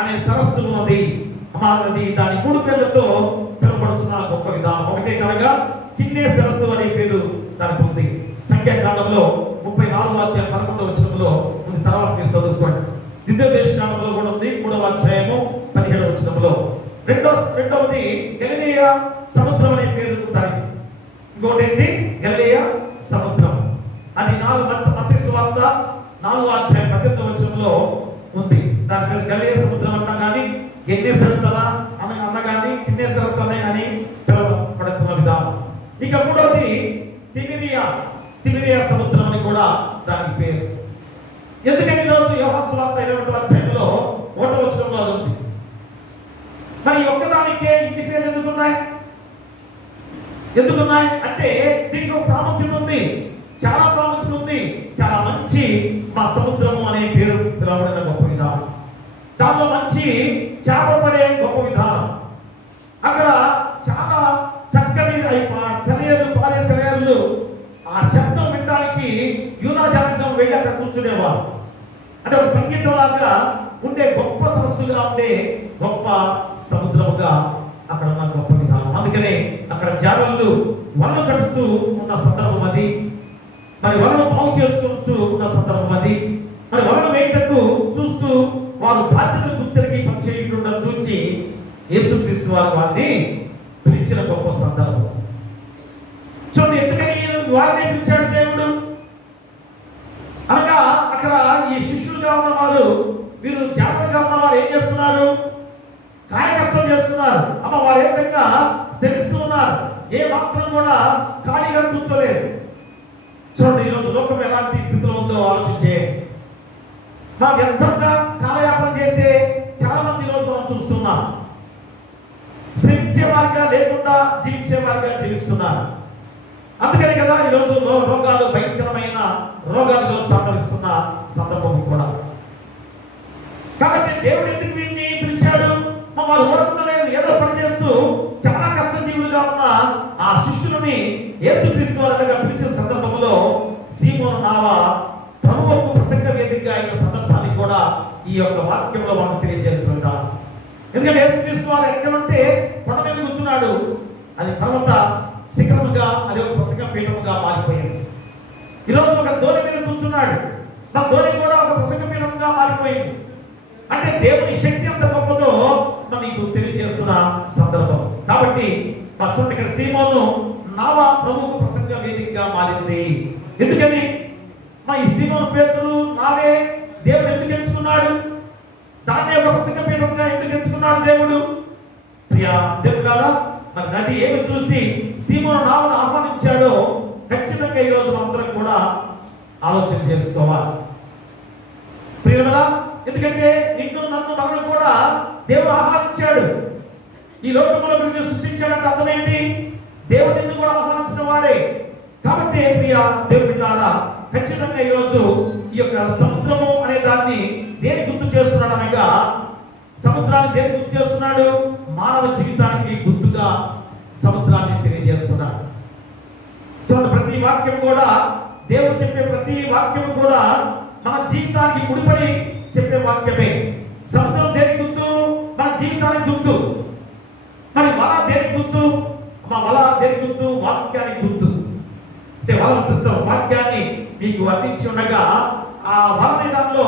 అనే సరస్సు ఉన్నది. నది దాని 3 పేర్లతో పిలువబడుతున్న గొప్ప విధానం. ఒకటే కనుక గెన్నేసరతు అనే పేరు దానికి ఉంది. సంఖ్యాకాండంలో 34వ అధ్యాయం 11వ వచనంలో ఉంది. తర్వాత మీరు చదువుకోండి. ద్వితీయోపదేశకాండంలో కూడా ఉంది 3వ అధ్యాయము 17వ వచనంలో. రెండవది గలిలయ సముద్రం అనే పేరు దానికి. ఇంకోటి ఏంటి? గలిలయ సముద్రం. అది మత్తయి సువార్త 4వ అధ్యాయం 18వ వచనంలో ఉంది. దాని పేరు గలిలయ సముద్రం అన్నా కానీ గెన్నేసరతు అన్న కానీ గెన్నేసరతు అని పిలువబడుతున్న విధానం. ఇక మూడవది తిబిరియా సముద్రం అని కూడా దానికి పేరు. ఎందుకని ఈరోజు యోహాను సువార్త 21వ అధ్యాయంలో 1వ వచనంలో ఉంది. మరి ఒక్కదానికే ఇన్ని పేర్లు ఎందుకున్నాయి అంటే దీనికి ఒక ప్రాముఖ్యత ఉంది. చాలా ప్రాముఖ్యత ఉంది. చాలా మంచి మా సముద్రము అనే పేరు పిలవబడిన గొప్ప విధానం. దానిలో మంచి చేప పడే గొప్ప విధానం. అక్కడ చాలా చక్కని పారే శరీరాలు ఆ శబ్దం వినడానికి యూదా జనాంగం వెళ్ళి అక్కడ కూర్చునేవారు. అంటే ఒక సంగీతం లాగా ఉండే గొప్ప సరస్సుగా ఉండే గొప్ప సముద్రముగా అక్కడ ఉన్న గొప్ప విధానం. అందుకనే అక్కడ జాలర్లు వలలు కడుతూ ఉన్న సందర్భం అది. మరి వలలు బాగు చేసుకుంటూ ఉన్న సందర్భం అది. మరి వలలు వేయటకు చూస్తూ వారు బాధ్యతలు గుర్తిరిగి పనిచేయకుండా చూచి యేసుక్రీస్తు వారిని పిలిచిన గొప్ప సందర్భం. చూడండి, ఎందుకని వారిని పిలిచాడు దేవుడు? ఈ శిష్యులుగా ఉన్నవారు, వీరు జాగ్రత్తగా ఉన్నవారు ఏం చేస్తున్నారు? కాయకష్టం చేస్తున్నారు. అమ్మ వారు ఏ విధంగా శ్రమిస్తూ ఉన్నారు, ఏ మాత్రం కూడా ఖాళీగా కూర్చోలేదు. చూడండి, ఈరోజు లోకం ఎలాంటి స్థితిలో ఉందో ఆలోచించే. మా వ్యర్థంగా కాలయాపన చేసే చాలా మంది ఈరోజు మనం చూస్తున్నాం. శ్రమించే వారిగా లేకుండా జీవించే వారిగా జీవిస్తున్నారు. అందుకని కదా ఈరోజు రోగాలు, భయంకరమైన రోగాలు సంభవిస్తున్న సందర్భం కూడా. కాబట్టి దేవుడు ఎందుకు వీరిని పిలిచాడు? వారు ఓడుకునలేదు, ఏదో పని చేస్తూ చాలా కష్టజీవులుగా ఉన్న ఆ శిష్యులని యేసుక్రీస్తు వారిగా పిలిచిన సందర్భంలో సీమోను నావ ప్రభువుకు ప్రసంగ వేదికగా అయిన సందర్భాన్ని కూడా ఈ యొక్క వాక్యంలో మనం తెలియజేస్తుంటాం. ఎందుకంటే యేసుక్రీస్తు వారు ఎక్కడంటే కొండ మీద కూర్చున్నాడు, అది పర్వత శిఖరముగా, అది ఒక ప్రసంగ పీఠముగా మారిపోయింది. ఈరోజు ఒక దోణి మీద కూర్చున్నాడు, నా దోణి కూడా ఒక ప్రసంగ పీఠముగా మారిపోయింది. అంటే దేవుని శక్తి అంత గొప్పదో మీకు తెలియజేస్తున్న సందర్భం. కాబట్టి మా చూడండి, ఇక్కడ సీమోను నావ ప్రభువుకు ప్రసంగ వేదికగా మారింది. ఎందుకని మా ఈ సీమోను పేతురు నావే దేవుడు ఎందుకు ఎంచుకున్నాడు? దాన్ని ఒక ప్రసంగ పీఠంగా ఎందుకు ఎంచుకున్నాడు దేవుడు? ప్రియా దేవుడారా, మరి నది ఏమి చూసి సీమోను నావను ఆహ్వానించాడో ఖచ్చితంగా ఈరోజు అందరం కూడా ఆలోచన చేసుకోవాలి. ప్రియమరా, ఎందుకంటే నిన్ను నన్ను మనల్ని కూడా దేవుడు ఆహ్వానించాడు. ఈ లోకంలో నిన్ను సృష్టించాడంటే అర్థమైంది, దేవుడు నిన్ను కూడా ఆహ్వానించిన వాడే. కాబట్టి ప్రియ దేవుడి బిడ్డలారా, ఖచ్చితంగా ఈరోజు ఈ యొక్క సముద్రము అనే దాన్ని దేని గుర్తు చేస్తున్నాడు అనగా, సముద్రాన్ని దేని గుర్తు చేస్తున్నాడు? మానవ జీవితానికి గుర్తుగా సముద్రాన్ని తెలియజేస్తున్నాడు. చూడండి, ప్రతి వాక్యం కూడా, దేవుడు చెప్పే ప్రతి వాక్యం కూడా మన జీవితానికి ముడిపడి చెప్పే వాక్యమే. సముద్రం దేనికి గుర్తు? మన జీవితానికి గుర్తు. మరి వల దేనికి గుర్తు? మా వల దేనికి గుర్తు? వాక్యానికి గుర్తు. అంటే వల సిద్ధం వాక్యాన్ని మీకు అందించి ఉండగా ఆ వల అనే దానిలో,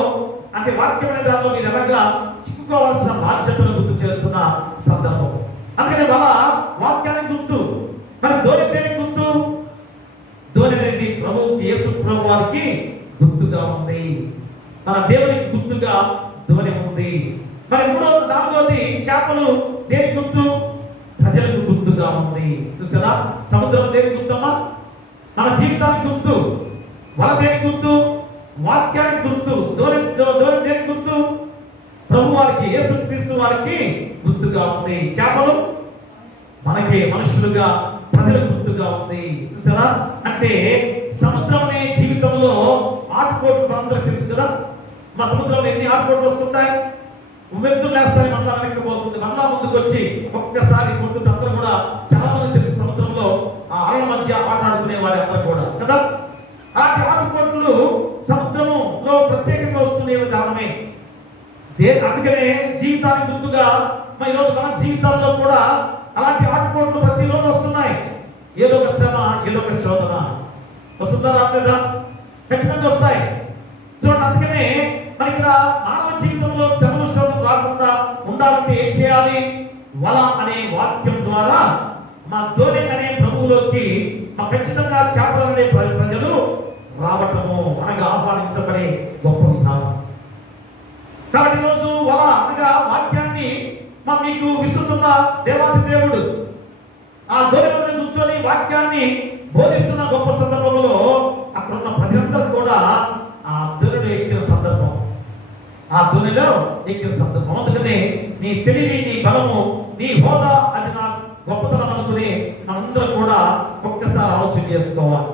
అంటే వాక్యం అనే దానిలో మీరు ఎలాగా చిక్కుకోవాల్సిన బాధ్యతను గుర్తు చేస్తున్న సందర్భం. అందుకని వల వాక్యానికి గుర్తు. మరి దోణి దేనికి గుర్తు? దోణి అనేది ప్రభువుకి, యేసు ప్రభు వారికి గుర్తుగా ఉంది. మన దేవునికి గుర్తుగా దోణి ఉంది. మరి నాలుగోది చేపలు దేనికి గుర్తు? ప్రజలకు గుర్తుగా ఉంది. చూసారా, సముద్రం దేనికి గుర్తమ్మా? మన జీవితానికి గుర్తు. వల దేనికి గుర్తు? వాక్యానికి గుర్తు. దోణి దేనికి గుర్తు? ప్రభు వారికి, యేసుక్రీస్తు వారికి గుర్తుగా ఉంది. చేపలు మనకి మనుషులుగా, ప్రజలకు గుర్తుగా ఉంది. చూసారా, అంటే సముద్రం అనే జీవితంలో ఆటుపోట్లు మనందరూ తెలుసు కదా. మా సముద్రంలో ఎన్ని ఆటుపోట్లు వస్తుంటాయి, ఉమ్మెత్తులు లేస్తాయి, మండలా వెనక్కిపోతుంది. మండలా ముందుకు వచ్చి ఒక్కసారి కొట్టుకుంటూ అందరూ కూడా చాలా మంది తెలుసు సముద్రంలో ఆ అలల మధ్య ఆట ఆడుకునే వారి అందరూ కూడా కదా. అలాంటి ఆటుపోట్లు సముద్రంలో ప్రత్యేకంగా వస్తున్న కారణమే. అందుకనే జీవితానికి గుర్తుగా మరి ఈరోజు మన జీవితాల్లో కూడా అలాంటి ఆటుపోట్లు ప్రతిరోజు వస్తున్నాయి. ఏదో ఒక శ్రమ, ఏదో ఒక శోధన వస్తుందా? రాలేదా? ఖచ్చితంగా వస్తాయి. చూడండి, అందుకనే మరి ఇక్కడ మానవ జీవితంలో శ్రమలు, శోధన రాకుండా ఉండాలంటే ఏం చేయాలి? వల అనే వాక్యం ద్వారా మా దోణి అనే ప్రభువులోకి మా ఖచ్చితంగా చేపలు అనే ప్రజలు రావటము అనగా ఆహ్వానించబడే గొప్ప విధానం. కాబట్టి ఈరోజు వల అనగా వాక్యాన్ని మీకు విసురుతున్న దేవాది దేవుడు ఆ దోణి మీద కూర్చొని వాక్యాన్ని బోధిస్తున్న గొప్ప సందర్భంలో అక్కడ ఉన్న ప్రజలందరూ కూడా ఆ దోణిలో ఎక్కిన సందర్భం, ఆ దోణిలో ఎక్కిన సందర్భం. అందుకనే నీ తెలివి, నీ బలము, నీ హోదా అది నా గొప్పతనం అనుకుని మనందరూ కూడా ఒక్కసారి ఆలోచన చేసుకోవాలి.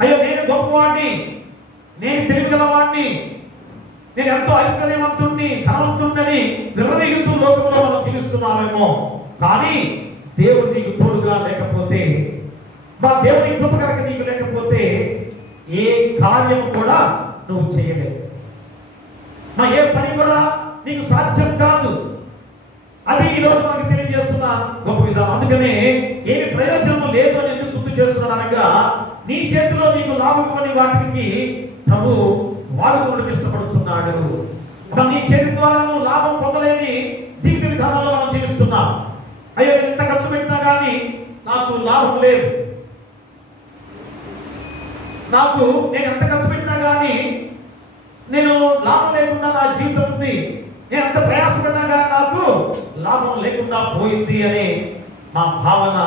అయ్యో, నేను గొప్పవాడిని, నేను తెలివిగలవాడిని, నేను ఎంతో ఐశ్వర్యవంతుణ్ణి, ధనవంతుణ్ణి విర్రవీగుతూ లోకంలో మనం జీవిస్తున్నామేమో. కానీ దేవుడు నీకు తోడుగా లేకపోతే, మా దేవుని కృప కనుక నీకు లేకపోతే ఏ కార్యం కూడా నువ్వు చేయలేవు. మా ఏ పని కూడా నీకు సాధ్యం కాదు. అది ఈరోజు మనకు తెలియజేస్తున్న గొప్ప విధానం. అందుకనే ఏమి ప్రయోజనం లేదు అని ఎందుకు గుర్తు చేస్తున్నాడు అనగా, నీ చేతిలో నీకు లాభం అని వాటికి ప్రభు వాడుకోవడానికి ఇష్టపడుతున్నాడు. నీ చేతి ద్వారా నువ్వు లాభం పొందలేని జీవిత విధానంలో మనం జీవిస్తున్నాం. అయ్యో, నేను ఎంత ఖర్చు పెట్టినా కానీ నాకు లాభం లేదు, నేను ఎంత ఖర్చు పెట్టినా కానీ నేను లాభం లేకుండా నా జీవితం ఉంది, నేను అంత ప్రయాసపడినా కానీ నాకు లాభం లేకుండా పోయింది అనే మా భావన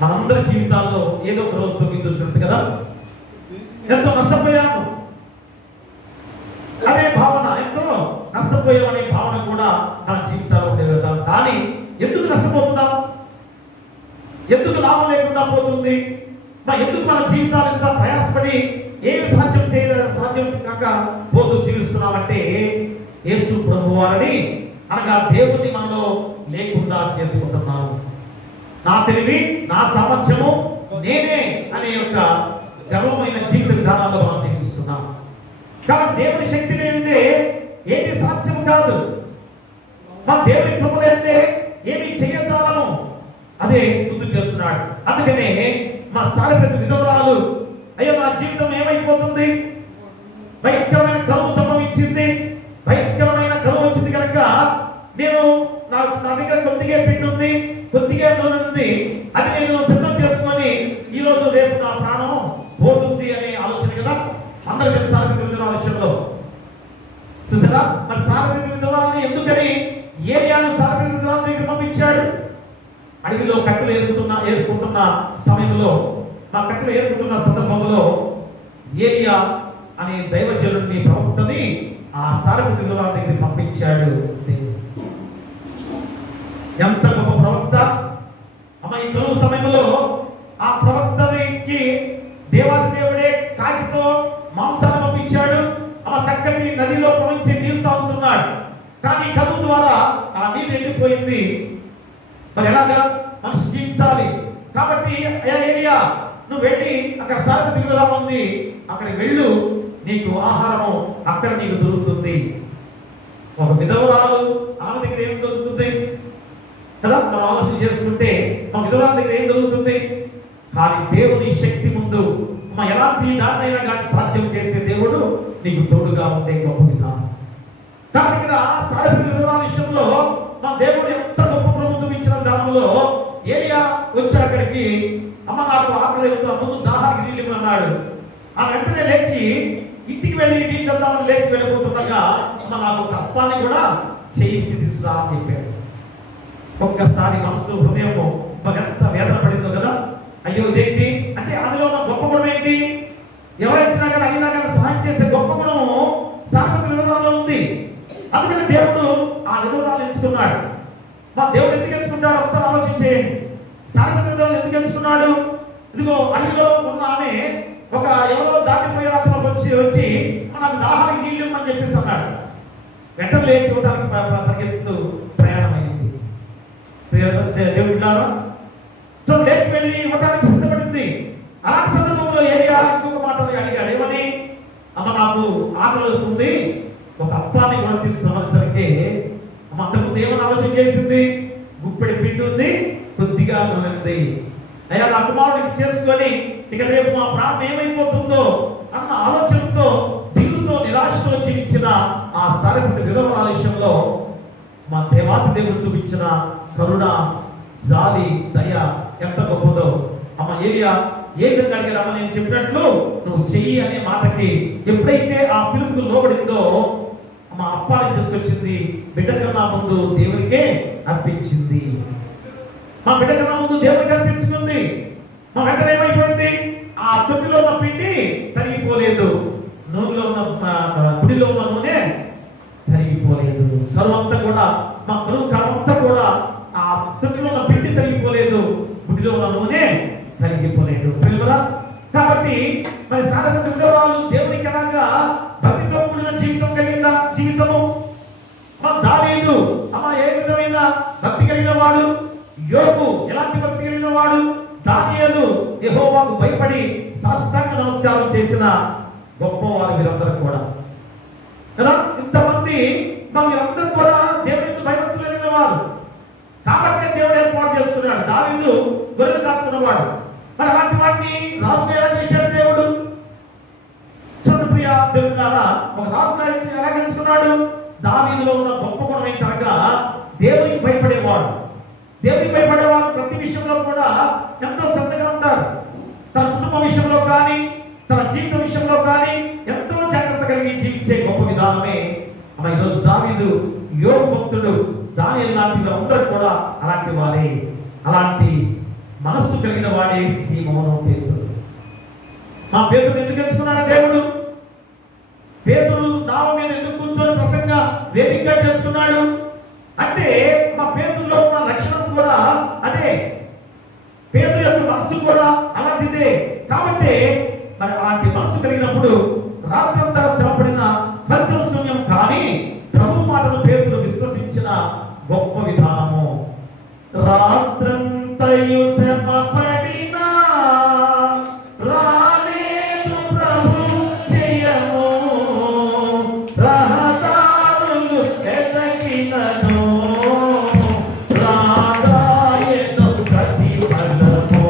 మనందరి జీవితాల్లో ఏదో ఒక రోజు తొమ్మిది కదా. ఎంతో నష్టపోయాము అనే భావన, ఎంతో నష్టపోయామనే భావన కూడా మన జీవితాల్లో ఉండేది. కానీ ఎందుకు నష్టపోతున్నాం? ఎందుకు లాభం లేకుండా పోతుంది? ఎందుకు మన జీవితాలు ఇంత ప్రయాసపడి ఏమి సాధ్యం కాక పోతూ జీవిస్తున్నామంటే యేసు ప్రభు వారిని అనగా దేవుని మనలో లేకుండా చేసుకుంటున్నాము. నా తెలివి, నా సామర్థ్యము, నేనే అనే యొక్క గర్వమైన జీవిత విధానాల్లో మనం జీవిస్తున్నాం. కాబట్టి దేవుని శక్తి లేనిదే ఏమి సాధ్యం కాదు. మన దేవుని కృప లేనిదే ఏమి చేయజాలను అదే గుర్తు చేస్తున్నాడు. అందుకనే మా సారపతి విధవరాలు, అయ్యో నా జీవితం ఏమైపోతుంది, భయంకరమైన కరువు సంభవించింది, భయంకరమైన కరువు వచ్చింది కనుక నేను నా దగ్గర కొద్దిగా పిండి ఉంది, కొద్దిగా నూనె ఉంది, అది నేను సిద్ధం చేసుకొని ఈ రోజు రేపు నా ప్రాణం పోతుంది అనే ఆలోచన కదా అందరికీ సారపతి విధవరాల విషయంలో చూసారా. మరి సారపతి విధవరాలని ఎందుకని ఏలియాను సారపతి విధవరాల దగ్గర పంపించాడు? అడవిలో కట్టెలు ఏరుకుంటున్న సమయంలో, మా కట్టెలు ఏరుకుంటున్న సందర్భంలో ఏలియా అనే దైవజనుడిని, ప్రవక్తని ఆ సారపతి విధవరాల దగ్గరికి పంపించాడు. ఎంత గొప్ప ప్రవక్త! అమ్మ, ఈ కరువు సమయంలో ఆ ప్రవక్తనికి దేవాది దేవుడే కాకితో మాంసాన్ని పంపించాడు. అమ్మ, చక్కటి నదిలో ప్రవహించే నీరు తాగుతున్నాడు. కానీ కరువు ద్వారా ఆ నీరు ఎండిపోయింది. మరి ఎలాగా మనిషి జీవించాలి? కాబట్టి ఏలియా, నువ్వు వెళ్ళి అక్కడ సారపతి విధవరాలు ఉంది, అక్కడికి వెళ్ళు, నీకు ఆహారము అక్కడ నీకు దొరుకుతుంది. ఒక విధవరాలు, ఆమె దగ్గర ఏం దొరుకుతుంది కదా? మనం ఆలోచన చేసుకుంటే మా విధవరాల దగ్గర ఏం దొరుకుతుంది? కానీ దేవుని శక్తి ముందు ఎలాంటి దాన్నైనా కానీ సాధ్యం చేసే దేవుడు నీకు తోడుగా ఉండే గొప్ప విధానం. కాబట్టి ఇక్కడ సారపతి విధవరాల విషయంలో మా దేవుడు ఎంత గొప్ప ప్రభుత్వం ఇచ్చిన దానిలో ఏలియా వచ్చి అక్కడికి, అమ్మ నాకు ఆకలి ముందు దాహానికి నీళ్ళు అన్నాడు. ఆ వెంటనే లేచి ఇంటికి వెళ్ళి నీళ్ళు వెళ్దామని లేచి వెళ్ళిపోతుండగా అమ్మ నాకు ఒక అప్పాన్ని కూడా చేసి తీసుకురా అని చెప్పాడు. ఒక్కసారి మనసు హృదయం ఎంత వేదన పడిందో కదా. అయ్యో ఇదేంటి అంటే అందులో ఉన్న గొప్ప గుణం ఏంటి? ఎవరైనా కానీ అయినా కానీ సహాయం చేసే గొప్ప గుణము సారపతి విధవరాల్లో ఉంది. అందుకని దేవుడు ఆ విధవరాలు ఎంచుకున్నాడు. మా దేవుడు ఎందుకు ఎంచుకుంటాడు ఒకసారి ఆలోచించేయండి. సారపతి విధవరాలు ఎందుకు ఎంచుకున్నాడు? ఇదిగో అడవిలో ఉన్న ఆమె ఒక ఎవరో దాటిపోయే అతను వచ్చి నాకు దాహానికి నీళ్ళు ఇవ్వమని చెప్పేసి అన్నాడు. వెంటనే లేచి చూడడానికి పరిగెత్తు ప్రయాణమైంది. దేవుడిలారా సో లేచి వెళ్ళి ఇవ్వడానికి సిద్ధపడింది. అలాంటి సందర్భంలో ఏలియా ఇంకొక మాట అడిగాడు. ఏమని? అమ్మ నాకు ఆకలి వస్తుంది, ఒక అప్పాన్ని కూడా తీసుకున్నసరికి అమ్మ అంతకుముందు ఏమని ఆలోచన చేసింది? గుప్పెడి పిండి ఉంది, కొద్దిగా నూనె ఉంది, అయ్యా నా కుమారుడికి చేసుకొని ఇక రేపు మా ప్రాణం ఏమైపోతుందో అన్న ఆలోచనతో దిగుతో నిరాశతో జీవించిన ఆ సారపతి విధవరాల విషయంలో మా దేవాది దేవుడు చూపించిన కరుణ, జాలి, దయ ఎంత గొప్పదో. అమ్మ ఏలియా ఏ విధంగా అడిగారమ్మ, నేను చెప్పినట్లు నువ్వు చెయ్యి అనే మాటకి ఎప్పుడైతే ఆ పిలుపుకు లోబడిందో అమ్మ అప్పాన్ని తీసుకొచ్చింది. బిడ్డ కన్నా ముందు దేవునికే అర్పించింది. మా బిడ్డ కన్నా ముందు దేవునికి అర్పించుకుంది. మా వెంటనే ఏమైపోయింది? ఆ తొట్టిలో ఉన్న పిండి తరిగిపోలేదు, నూనెలో ఉన్న గుడిలో ఉన్న నూనె తరిగిపోలేదు. కరువంతా కూడా మా కరువంతా కూడా ఆ తొట్టిలో ఉన్న పిండి తరిగిపోలేదు, గుడిలో ఉన్న నూనె తరిగిపోలేదు. కాబట్టి మరి సారపతి విధవరాలు దేవునికి ఎలాగా భక్తితో కూడిన జీవితం కలిగిన జీవితము. మా దావీదు అమ్మ ఏ విధమైన భక్తి కలిగిన వాడు, యోబు ఎలాంటి భక్తి కలిగిన వాడు, దానియేలు యెహోవాకు భయపడి సాష్టాంగ నమస్కారం చేసిన గొప్పవారు వీరందరూ కూడా కదా. ఇంతమంది వీరందరూ కూడా దేవునికి భయభక్తులు కలిగిన వారు. కాబట్టి దేవుడు ఏర్పాటు చేసుకున్నాడు. దావీదు గొర్రెలు కాసుకున్నవాడు. మరి అలాంటి వాటిని రాజుగా ఎలా చేశాడు దేవుడు? చూడండి ప్రియ దేవుడారా, ఒక రాజుగా ఎలా గెలుచుకున్నాడు? దావీదులో ఉన్న గొప్ప గుణం ఏంటనగా దేవునికి భయపడేవాడు. దేవునికి భయపడేవాడు ప్రతి విషయంలో కూడా ఎంతో శ్రద్ధగా ఉంటారు. తన కుటుంబ విషయంలో కానీ, తన జీవిత విషయంలో కానీ ఎంతో జాగ్రత్తగా కలిగి జీవించే గొప్ప విధానమే ఈరోజు దావీదు, యోబు భక్తుడు, దానియేలు లాంటి అందరూ కూడా అలాంటి వారే. అలాంటి మనస్సు కలిగిన వాడే సీమోను పేతురు. మా పేతురు ఎందుకు ఎంచుకున్నాడు దేవుడు? పేతురు నావ మీద ఎందుకు కూర్చొని ప్రసంగా వేదికగా చేస్తున్నాడు అంటే మా పేతురులో ఉన్న లక్షణం కూడా అదే. పేతురు యొక్క మనస్సు కూడా అలాంటిదే. కాబట్టి మరి అలాంటి మనస్సు కలిగినప్పుడు రాత్రంతా శ్రమపడిన ఫలితం శూన్యం. కానీ ప్రభు మాటను పేతురు విశ్వసించిన గొప్ప విధానము. రాత్రంతయు శ్రమపడినా రాలేదు ప్రభు జయము, రహదారులు ఎదగినను రాదాయను ప్రతిఫలము.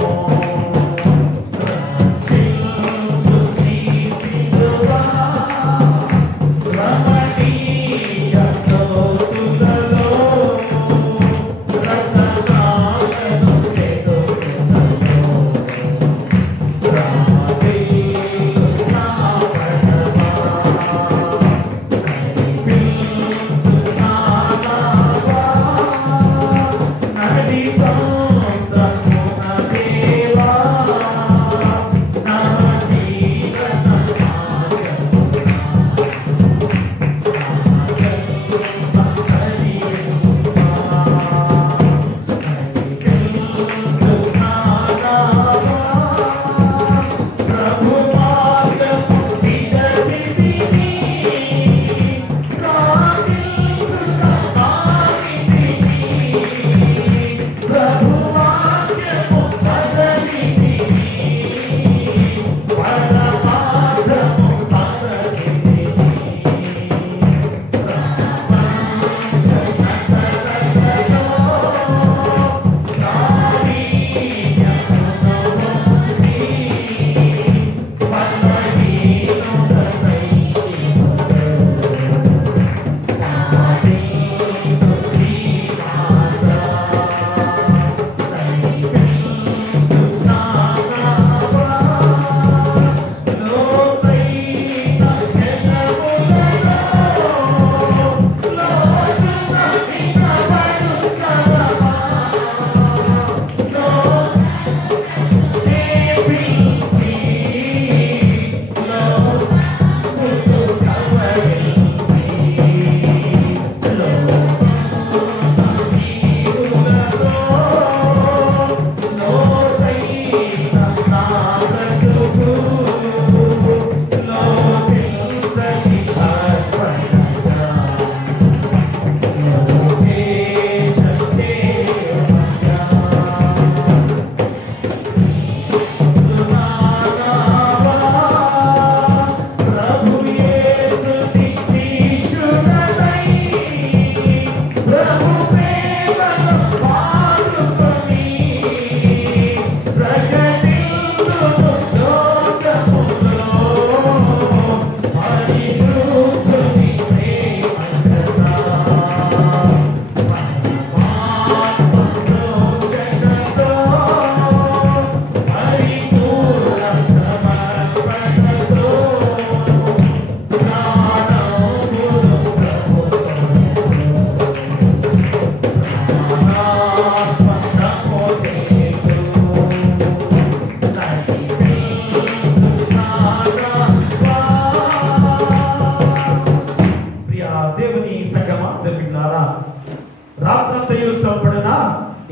రాత్రంతయు శ్రమపడినా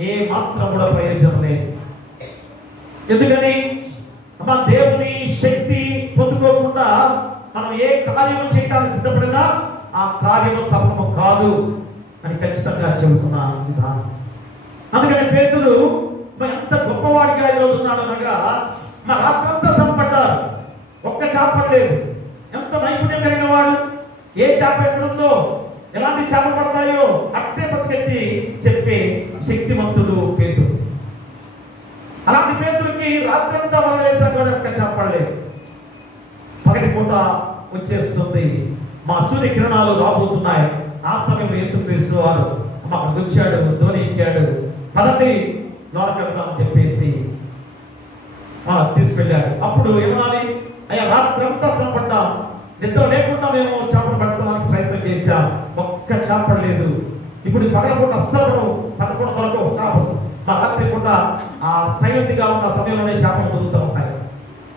ఏ మాత్రం కూడా ప్రయోజనం లేదు. ఎందుకని మన దేవుని శక్తి పొందుకోకుండా మనం ఏ కార్యము చేయడానికి సిద్ధపడినా ఆ కార్యము సఫలము కాదు అని ఖచ్చితంగా చెబుతున్నా విధానం. అందుకని పేతురు ఎంత గొప్పవాడిగా ఈరోజు ఉన్నాడు అనగా మా రాత్రంతా శ్రమపడ్డారు, ఒక్క చేప పడలేదు. ఎంత నైపుణ్యం కలిగిన వాడు, ఏ చేప ఎక్కడుందో, ఎలాంటి చేపలు పడతాయో అట్టే పసిగట్టి చెప్పే శక్తివంతుడు పేతురు. అలాంటి పేతురుకి రాత్రంతా వల వేసినా కూడా ఒక్క చేప పడలేదు. పగటి పూట వచ్చేస్తుంది, మా సూర్య కిరణాలు రాబోతున్నాయి. ఆ సమయంలో యేసుక్రీస్తు వారు మాకు వచ్చాడు, ధోని ఎక్కాడు, పదండి లోనకి వెళ్దామని చెప్పేసి తీసుకెళ్ళాడు. అప్పుడు ఏమనాలి? అయ్యా రాత్రంతా శ్రమపడ్డాం, నిద్ర లేకుండా మేము చేపలు పట్టడానికి ప్రయత్నం చేశాం, ఒక్క చేప పడలేదు. ఇప్పుడు పగలకుండా అస్సలు 11 వరకు చేపలు, మా రాత్రి పూట ఆ సైలెంట్ గా ఉన్న సమయంలోనే చేపలు పొందుతూ ఉంటాయి.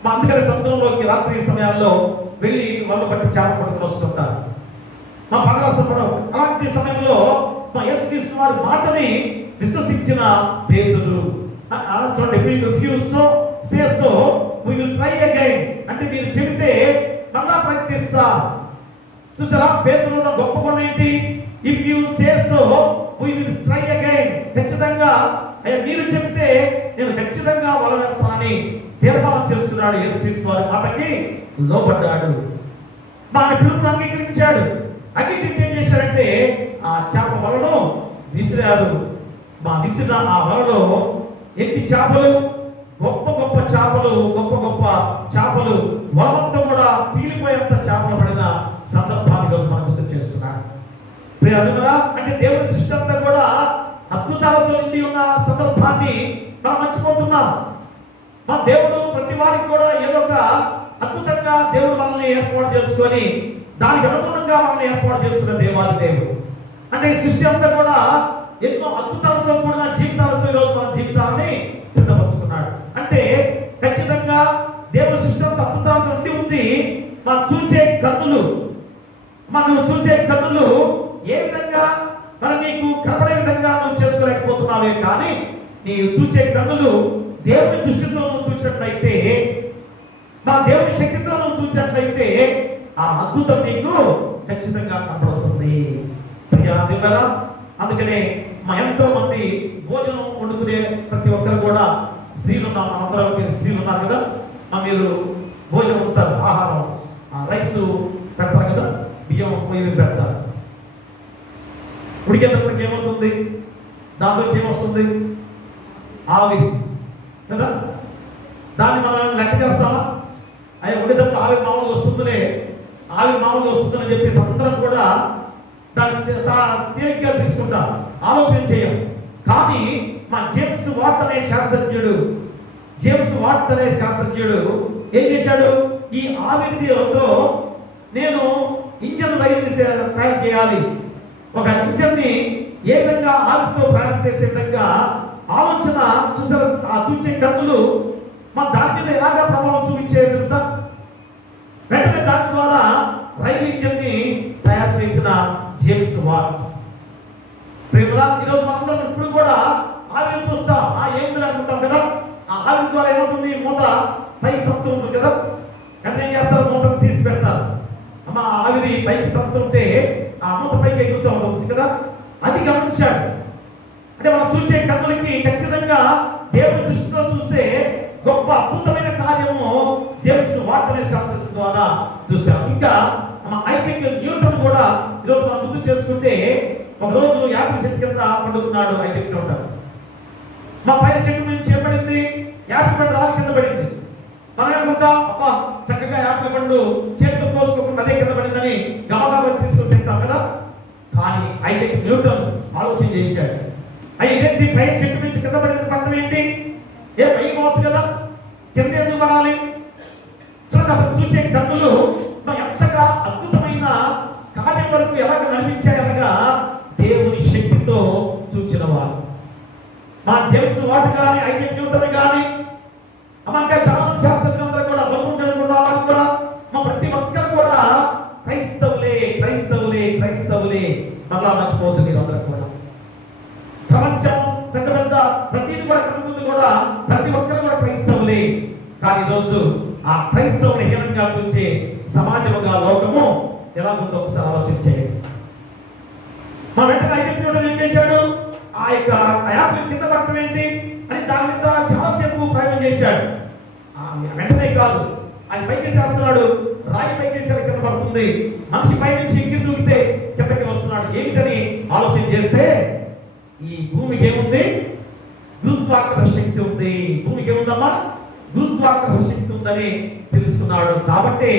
మా అందుకని సముద్రంలోకి రాత్రి సమయాల్లో వెళ్ళి వాళ్ళు బట్టి చేప పట్టుకుని వస్తుంటారు. మా పగల అసలు అలాంటి సమయంలో మా యేసుక్రీస్తు వారి మాటని విశ్వసించిన పేతురు చూడండి, if you say so we will try again అంటే మీరు చెబితే మళ్ళా ప్రయత్నిస్తా. చూసారా పేతురు ఉన్న గొప్ప గుణం ఏంటి? If you say so we will try again, ఖచ్చితంగా మీరు చెబితే నేను ఖచ్చితంగా వల వేస్తానని తీర్మానం చేసుకున్నాడు. యేసుక్రీస్తు వారి మాటకి లోబడ్డాడు, మన పిలుపును అంగీకరించాడు. అంగీకరించి ఏం చేశాడంటే ఆ చేప వలను విసిరాడు. మా విసిరిన ఆ వలలో ఎన్ని చేపలు, గొప్ప గొప్ప చేపలు, గొప్ప గొప్ప చేపలు, వలమంతా కూడా పీలిపోయేంత చేపలు పడిన సందర్భాన్ని మనం గుర్తు చేస్తున్నాడు. అంటే దేవుడి సృష్టి అంతా కూడా అద్భుతాలతో నిండి ఉన్న సందర్భాన్ని మనం మర్చిపోతున్నాం. మా దేవుడు ప్రతి వారికి కూడా ఏదో ఒక అద్భుతంగా దేవుడు మనల్ని ఏర్పాటు చేసుకొని దానికి అనుగుణంగా మనల్ని ఏర్పాటు చేసుకున్న దేవాది దేవుడు. అంటే ఈ సృష్టి అంతా కూడా ఎన్నో అద్భుతాలతో కూడిన జీవితాలతో ఈరోజు మన జీవితాన్ని సిద్ధపరుచుకున్నాడు. అంటే ఖచ్చితంగా దేవుడి సృష్టి అంతా అద్భుతాలతో ఉండి ఉంది. మనం చూసే కన్నులు ఏ విధంగా మరి నీకు కనబడే విధంగా నువ్వు చేసుకోలేకపోతున్నావే, కానీ నీ చూసే కన్నులు దేవుని దృష్టితో నువ్వు చూసినట్లయితే, మా దేవుని శక్తితో నువ్వు చూసినట్లయితే ఆ అద్భుతం నీకు ఖచ్చితంగా కనబడుతుంది. అందుకనే మా ఎంతో మంది భోజనం వండుకునే ప్రతి ఒక్కరు కూడా స్త్రీలు ఉన్నారు, మనందరం మీరు స్త్రీలు ఉన్నారు కదా, మీరు భోజనం ఉంటారు, ఆహారం రైస్ పెడతారు కదా, బియ్యం పొయ్యి పెడతారు. ఉడికేటప్పటికి ఏమవుతుంది? దాంట్లో ఏమొస్తుంది? ఆవిరి కదా. దాన్ని మనం లెక్క చేస్తామా? అవి ఉడికేటప్పుడు ఆవిరి మామూలుగా వస్తుందని చెప్పేసి అందరం కూడా దాన్ని తేలిగ్గా తీసుకుంటాం, ఆలోచన చేయం. కానీ మా జేమ్స్ వాట్ అనే శాస్త్రజ్ఞుడు ఏం చేశాడు? ఈ ఆవిరితో నేను ఇంజన్ రైలు తయారు చేయాలి, ఒక ఇంజన్ ని ఏ విధంగా ఆవిరితో ప్రయాణం చేసే విధంగా ఆలోచన చూసారు. ఆ చూసే కన్నులు మా దాని మీద ఎలాగా ప్రభావం చూపించేది తెలుసా? వెంటనే దాని ద్వారా రైలు ఇంజన్ ని తయారు చేసిన జేమ్స్ వాట్. ఈరోజు మనందరం ఇప్పుడు కూడా ఆవిరి చూస్తాం, ఏమిటి అనుకుంటాం కదా. ఆ ఆవిరి ద్వారా ఏమవుతుంది? మూత పైకి తప్పుతుంది కదా. వెంటనే ఏం చేస్తారు? మూతను తీసి పెడతారు. అమ్మ ఆవిరి పైకి తప్పుతుంటే ఆ మూత పైకి ఎగురుతూ ఉంటుంది కదా. అది గమనించాడు. అంటే మనం చూసే కన్నులకి ఖచ్చితంగా దేవుని దృష్టిలో చూస్తే గొప్ప అద్భుతమైన కార్యము జేమ్స్ వాట్ అనే శాస్త్రజ్ఞుడి ద్వారా చూసాం. ఇంకా ఐజాక్ న్యూటన్ కూడా ఈరోజు మనం గుర్తు చేసుకుంటే, ఒక రోజు యాపిల్ చెట్టు కింద పండుకున్నాడు ఐజాక్ న్యూటన్. మా పైన చెట్టు నుంచి ఏర్పడింది, యాపిల్ పండు రాళ్ళ కింద పడింది. మనం అనుకుంటా అబ్బా చక్కగా యాపిల్ పండు చేతితో కోసుకోకుండా అదే కింద పడిందని గమగా తీసుకుని తింటాం కదా. కానీ ఐజాక్ న్యూటన్ ఆలోచన చేశాడు, అయ్యేంటి పై చెట్టు నుంచి కింద పడిన పట్టం ఏంటి? పై పోవచ్చు కదా, కింద ఎందుకు పడాలి? చూడండి, అతను చూసే కన్నులు ఎంతగా అద్భుతమైన కార్యం వరకు ఎలాగ నడిపించాయనగా దేవుని శక్తితో చూచిన వారు. మా జేమ్స్ వాట్ కానీ ఐజాక్ న్యూటన్ కానీ ఇంకా చాలా మంది శాస్త్రజ్ఞులందరూ కూడా బహుమతులు వాళ్ళు కూడా మా ప్రతి ఒక్కరు కూడా క్రైస్తవులే మళ్ళా మర్చిపోతుంది. అందరూ కూడా ప్రపంచం పెద్ద పెద్ద ప్రతిది కూడా కనుకుంది కూడా ప్రతి ఒక్కరు కూడా క్రైస్తవులే. కానీ ఈరోజు ఆ క్రైస్తవుని హీనంగా చూసే సమాజంగా లోకము ఎలా ఉందో ఒకసారి ఆలోచించేది. మా వెంటనే ఐజాక్ న్యూటన్ ఏం చేశాడు? ఆ యొక్క యాపిల్ కింద పట్టడం ఏంటి అని దాని మీద చాలాసేపు ప్రయోగం చేశాడు. వెంటనే కాదు, ఆయన పైకి చేస్తున్నాడు, రాయి పైకి కింద పడుతుంది, మనిషి పై నుంచి ఇంటికి దూకితే కిందకి వస్తున్నాడు. ఏమిటని ఆలోచన చేస్తే ఈ భూమికి ఏముంది? గురుత్వాకర్షణ శక్తి ఉంది. భూమికి ఏముందమ్మా? గురుత్వాకర్షణ శక్తి ఉందని తెలుసుకున్నాడు. కాబట్టి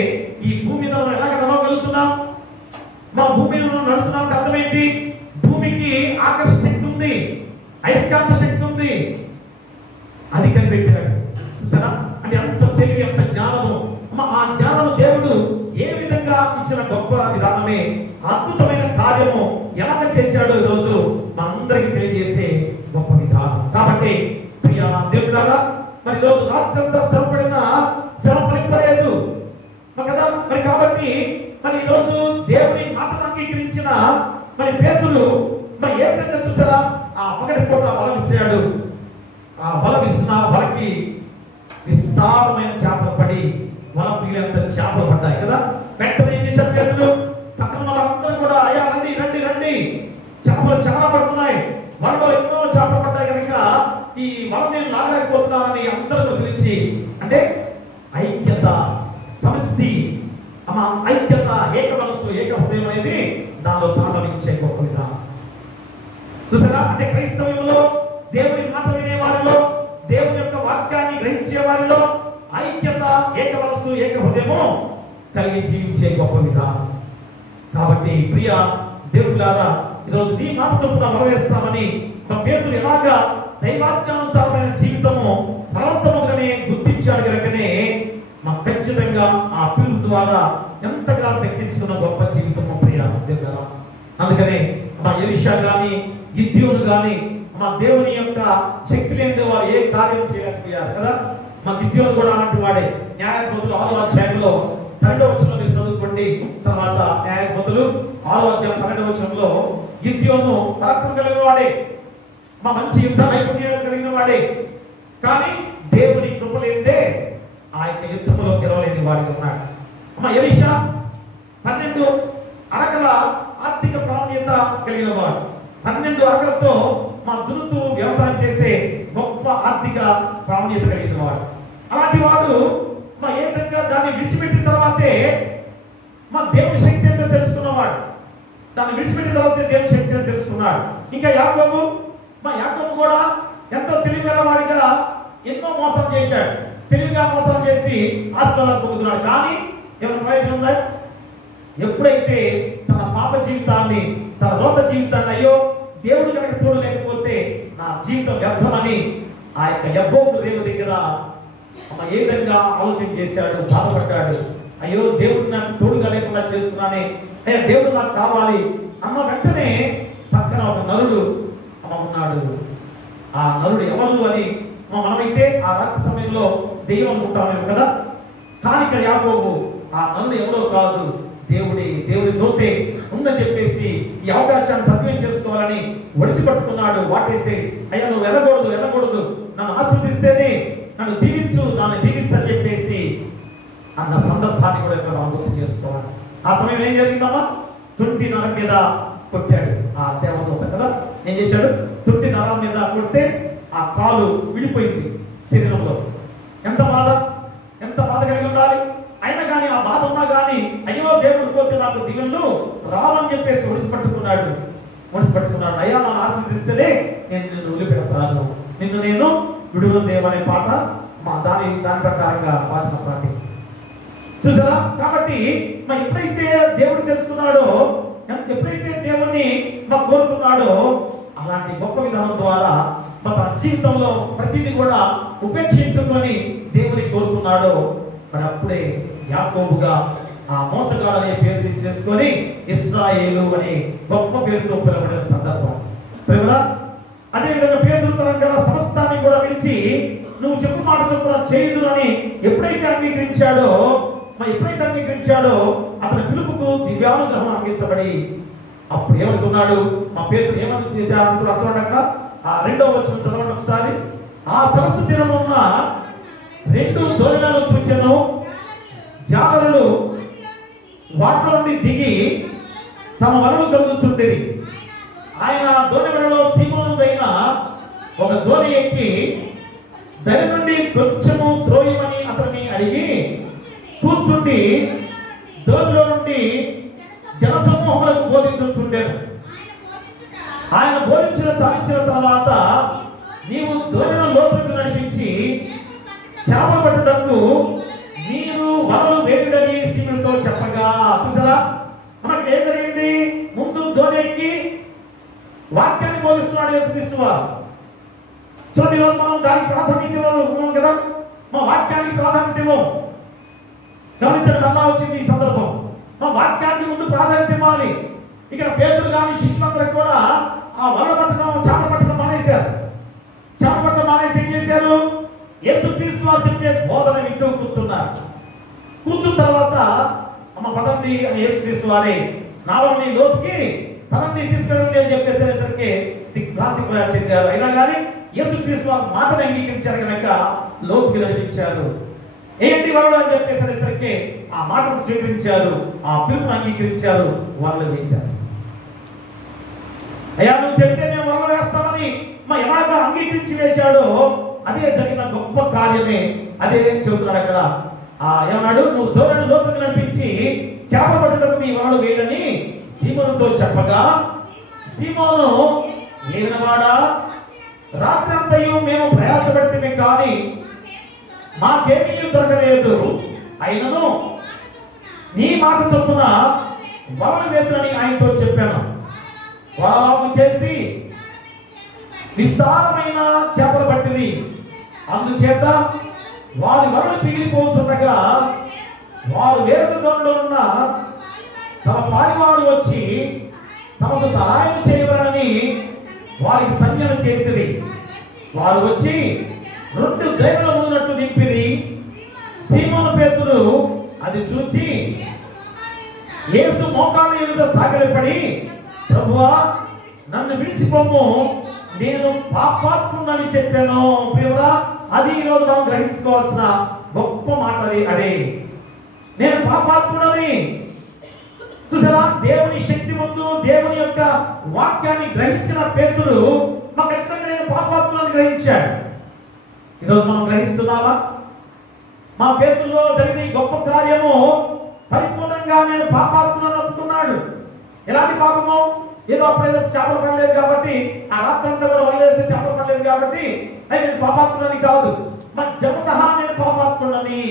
ఈ భూమి మీద మనం ఎలాగ నడవగలుగుతున్నాం? మా భూమి మీద మనం నడుస్తున్నాం అర్థం ఏంటి? భూమికి ఆకర్షణ శక్తి ఉంది, అయస్కాంత శక్తి ఉంది. అది కనిపెట్టాడు. చూసారా? అంటే అంత తెలివి, అంత జ్ఞానము. ఆ జ్ఞానము దేవుడు ఏ విధంగా గొప్ప విధానమే, అద్భుతమైన కార్యము ఎలాగ చేశాడో ఈరోజు మనందరికీ తెలియజేసే గొప్ప విధానం. కాబట్టి ప్రియ దేవులారా, మరి ఈరోజు రాత్రంతా శ్రమ పనిపలేదు కదా. మరి కాబట్టి మరి ఈరోజు దేవుని మాటను అంగీకరించిన మరి పేతులు మరి ఏ విధంగా చూసారా, ఆ పగటి పూట వల విసిరాడు. ఆ వల విసిన వలకి విస్తారమైన చేపలు పడి వల మిగిలినంత చేపలు పడ్డాయి కదా. వెంటనే ఏం చేశారు పేతులు? పక్కన వాళ్ళందరూ కూడా అయ్యా రండి రండి రండి, చేపలు చాలా పడుతున్నాయి, వలలో ఎన్నో చేపలు పడ్డాయి కనుక ఈ వల నేను లాగలేకపోతున్నానని అందరూ పిలిచి, అంటే ఐక్యత, సమిష్టి, ఐక్యత, ఏక మనస్సు, ఏక హృదయం అనేది దానిలో తాండవించే గొప్ప విధానం చూసారా. అంటే క్రైస్తవంలో దేవుని మాట వినే వారిలో, దేవుని యొక్క వాక్యాన్ని గ్రహించే వారిలో ఐక్యత, ఏక మనస్సు, ఏక హృదయము కలిగి జీవించే గొప్ప విధానం. కాబట్టి ప్రియ దేవులారా, ఈరోజు నీ మాట చొప్పున నెరవేరుస్తామని మన పేతులు ఎలాగా దైవాజ్ఞానుసారమైన జీవితము ఫలవంతముగానే గుర్తించాడు కనుకనే మాకు ఖచ్చితంగా ఆ పిలుపు ద్వారా ఎంతగా దక్కించుకున్న గొప్ప జీవితము ప్రియ దేవులారా. అందుకనే మా ఎలీషా గాని, గిద్యోను గాని, మా దేవుని యొక్క శక్తి లేని వారు ఏ కార్యం చేయలేకపోయారు కదా. మా గిద్యోను కూడా అలాంటి వాడే. న్యాయాధిపతులు 6వ అధ్యాయంలో 2వ వచనంలో మీరు చదువుకోండి. తర్వాత న్యాయాధిపతులు 6వ అధ్యాయం 12వ వచనంలో గిద్యోను పరాక్రమం కలిగిన వాడే, మా మంచి యుద్ధ నైపుణ్యాలు కలిగిన వాడే, కానీ దేవుని కృప లేదే ఆ యొక్క యుద్ధంలో గెలవలేని వాడికి ఉన్నాడు. అమ్మ ఎలీషా 12 అరకల ఆర్థిక ప్రాముఖ్యత కలిగిన వాడు. 12 అరకలతో మా దున్నుతూ వ్యవసాయం చేసే గొప్ప ఆర్థిక ప్రాముఖ్యత కలిగిన వాడు. అలాంటి వాడు మా ఏ విధంగా దాన్ని విడిచిపెట్టిన తర్వాతే మా దేవుని శక్తి ఏంటో తెలుసుకున్నవాడు. దాన్ని విడిచిపెట్టిన తర్వాతే దేవుని శక్తి అని తెలుసుకున్నాడు. ఇంకా యాకోబు కూడా ఎంతో తెలివిగల వాడిగా ఎన్నో మోసం చేశాడు. తెలివిగా మోసం చేసి ఆశీర్వాదాలు పొందుతున్నాడు. కానీ ఏమైనా ప్రయోజనం ఉందా? ఎప్పుడైతే తన పాప జీవితాన్ని, తన రోత జీవితాన్ని, అయ్యో దేవుడు కనుక తోడు లేకపోతే నా జీవితం వ్యర్థమని ఆ యొక్క యబ్బోకు రేవు దగ్గర ఏ విధంగా ఆలోచన చేశాడు, బాధపడ్డాడు. అయ్యో దేవుడు నాకు తోడుగా లేకుండా చేసుకున్నానే, అయ్యా దేవుడు నాకు కావాలి అన్న వెంటనే పక్కన ఒక నరుడు ఉన్నాడు. ఆ నరుడు ఎవరు అని మనమైతే ఆ రాత్రి సమయంలో దెయ్యం అనుకుంటామేమో కదా. కానీ ఇక్కడ యాకోబు ఆ నరుడు ఎవరో కాదు, దేవుడి తోటే ఉందని చెప్పేసి ఈ అవకాశాన్ని సద్వినియోగం చేసుకోవాలని ఒడిసి పట్టుకున్నాడు. వాటేసి అయ్యా నువ్వు వెళ్ళకూడదు, నన్ను ఆశీర్వదిస్తేనే నన్ను దాన్ని దీవించని చెప్పేసి అన్న సందర్భాన్ని కూడా ఇక్కడ మనం గుర్తు చేసుకోవాలి. ఆ సమయం ఏం జరిగిందమ్మా? తుంటి నరం మీద కొట్టాడు ఆ దేవదూత కదా. ఏం చేశాడు? తుంటి నరం మీద కొడితే ఆ కాలు విడిపోయింది శరీరంలో. ఎంత బాధ కలిగి ఉండాలి. అయినా కానీ ఆ బాధ ఉన్నా కానీ అయ్యో దేవుడు పోతే నాకు దిగుళ్ళు రావని చెప్పేసి ఒడిసిపట్టుకున్నాడు. అయ్యా నన్ను ఆశీర్వదిస్తేనే నేను నిన్ను వదిలిపెడతాను, నిన్ను నేను విడుదల దేవనే పాట దాని ప్రకారంగా రాసిన పాట చూసారా. కాబట్టి ఎప్పుడైతే దేవుడు తెలుసుకున్నాడో, ఎప్పుడైతే దేవుణ్ణి కోరుకున్నాడో, అలాంటి గొప్ప విధానం ద్వారా తన జీవితంలో ప్రతిదీ కూడా ఉపేక్షించుకొని దేవుని కోరుకున్నాడో, మరి అప్పుడే యాకోబుగా ఆ మోసగాడు అనే పేరు తీసేసుకొని ఇశ్రాయేలు అనే గొప్ప పేరుతో పిలవబడిన సందర్భం. అదేవిధంగా పేతురు తన గల సమస్తాన్ని కూడా పిలిచి నువ్వు చెప్పు మాట చొప్పున చేయదు అని ఎప్పుడైతే అంగీకరించాడో అతని పిలుపుకు దివ్యానుగ్రహం అందించబడి అప్పుడు ఏమనుకున్నాడు? మా పేతురు ఏమని అర్థమడక ఆ 2వ వచనం చదవండి ఒకసారి. ఆ సరస్సు తీరంలో ఉన్న 2 దోణులను చూచెను. జాలరులు వాటిలో నుండి దిగి తమ వలలు కలుగుతుండేది. ఆయన దోణి వలలో సీమోనుదైన ఒక దోణి ఎక్కి దాని నుండి కొంచెము త్రోయమని అతన్ని అడిగి కూర్చుండి దోణిలో నుండి జనసమూహములకు బోధించుచుండెను. ఆయన చాలించిన తర్వాత నీవు దోణిలో లోతులకు నడిపించి చేపలు పట్టుటకు మీరు వలలు వేయుడని సీములతో చెప్పగా చూసారా. మనకి ఏం జరిగింది? ముందు దోణికి వాక్యాన్ని బోధిస్తున్నాడు యేసుక్రీస్తు వారు. చూడండి, మనం దానికి ప్రాధాన్యత ఇవ్వాలి కదా. మా వాక్యానికి ప్రాధాన్యత ఇవ్వం. గమనించండి, అలా వచ్చింది ఈ సందర్భం. మా వాక్యానికి ముందు ప్రాధాన్యత ఇవ్వాలి. ఇక్కడ పేతురు కానీ శిష్యులందరూ కూడా ఆ వల్ల పట్టడం చేప పట్టడం మానేశారు. చేప పట్టడం మానేసి ఏం చేశారు? యేసుక్రీస్తు వారు చెప్పే బోధన వింటూ కూర్చున్నారు. కూర్చున్న తర్వాత అమ్మ పదండి అని యేసుక్రీస్తు వారి నావల్ని లోతుకి పదండి తీసుకెళ్ళండి అని చెప్పేసరికి దిగ్భ్రాంతి చెందారు. అయినా కానీ యేసుక్రీస్తు వారి మాటను అంగీకరించారు కనుక లోతుకి నడిపించారు. ఏంటి వాళ్ళు అని చెప్పేసరికి ఆ మాటను స్వీకరించారు, ఆ పిలుపును అంగీకరించారు, వాళ్ళు వేశారు. అయ్యా నువ్వు చెప్తే మేము వల్ల వేస్తామని మా ఎలాగా అంగీకరించి వేశాడో అదే జరిగిన గొప్ప కార్యమే. అదే చెబుతున్నాడు అక్కడ. ఏమన్నాడు? నువ్వు ధోరణి లోతుకు నడిపించి చేప పట్టుటకు మీ వాళ్ళు వేయని సీమోనుతో చెప్పగా, సీమోను ఏలినవాడా, రాత్రి అంతయు మేము ప్రయాసపడితే కానీ మాకేమీ దొరకలేదు. అయినను నీ మాట చొప్పున వలలు వేతులని ఆయనతో చెప్పాను. వలలాగు చేసి విస్తారమైన చేపలు పట్టింది. అందుచేత వారి వలలు పిగిలిపోతుండగా వారు వేరొక దొండలో ఉన్న తమ పారివారు వచ్చి తమకు సహాయం చేయవలనని వారికి సంజ్ఞలు చేసిరి. వారు వచ్చి 2 గ్రైముల ఉన్నట్టు నింపిరి. సీమోను పేతురు అది చూచి యేసు మోకాళ్ళ ఎదుట సాగిలపడి, ప్రభువా నన్ను విడిచిపోము, నేను పాపాత్ముడని చెప్పాను. ప్రియుడా, అది ఈరోజు మనం గ్రహించుకోవాల్సిన గొప్ప మాట. అదే నేను పాపాత్ముడని. చూసారా, దేవుని శక్తి ముందు దేవుని యొక్క వాక్యాన్ని గ్రహించిన పేతురు ఖచ్చితంగా నేను పాపాత్ముడని గ్రహించాడు. ఈరోజు మనం గ్రహిస్తున్నామా? మా పేతుల్లో జరిగిన గొప్ప కార్యము పరిపూర్ణంగా నేను పాపాత్ముడని ఒప్పుకున్నాడు. ఎలాంటి పాపము? ఏదో అప్పుడేదో చేపలు పడలేదు కాబట్టి, ఆ రాత్రంతా కూడా వదిలేస్తే చేపలు పడలేదు కాబట్టి అది నేను పాపాత్ముడని కాదు. మా జన్మతః నేను పాపాత్ముడని,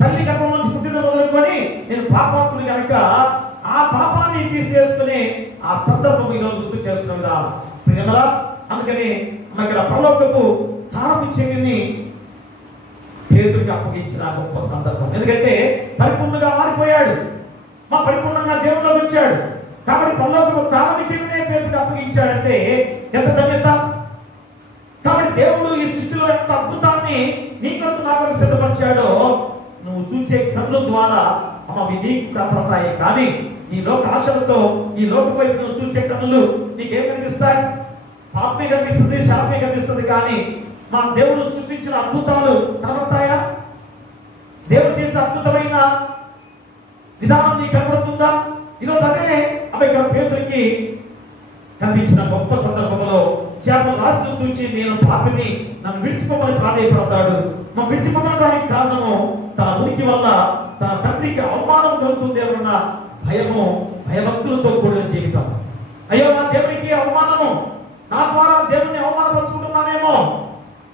తల్లి గర్భం నుంచి పుట్టిన మొదలుకొని నేను పాపాత్ముడు కనుక ఆ పాపాన్ని తీసివేసుకుని ఆ సందర్భం ఈరోజు గుర్తు చేస్తున్న విధానం ప్రియమరా. అందుకని ఇక్కడ పరలోకపు తాళపు చెవిని పేతురుకి అప్పగించిన గొప్ప సందర్భం. ఎందుకంటే పరిపూర్ణంగా మారిపోయాడు, మా పరిపూర్ణంగా దేవుళ్ళకి వచ్చాడు. కాబట్టి పరలోకపు తాళపు చెవినే పేతురుకి అప్పగించాడంటే ఎంత ధన్యత. కాబట్టి దేవుడు ఈ సృష్టిలో ఎంత అద్భుతాన్ని నీ కొరకు నా కొరకు సిద్ధపరిచాడో నువ్వు చూసే కన్ను ద్వారా అవి నీకు కనపడతాయి. కానీ ఈ లోక ఆశలతో ఈ లోక వైపు నువ్వు చూసే కన్నులు నీకేం కనిపిస్తాయి? పాపమే కనిపిస్తుంది, శాపమే కనిపిస్తుంది. కానీ మా దేవుడు సృష్టించిన అద్భుతాలు కనబడతాయా? దేవుడు చేసిన అద్భుతమైన విధానం నీకు కనబడుతుందా? ఈరోజు అదే అవి ఇక్కడ పేతురుకి కనిపించిన గొప్ప సందర్భంలో చేపలు రాశిని చూచి నేను పాపిని, నన్ను విడిచిపోమని ప్రాధేయపడతాడు. మా విడిచిపోవడానికి కారణము తన ఉనికి వల్ల తన తండ్రికి అవమానం కలుగుతుంది అన్న భయము, భయభక్తులతో కూడిన జీవితం. అయ్యో నా దేవునికి అవమానము, నా ద్వారా దేవుని అవమానపరుచుకుంటున్నానేమో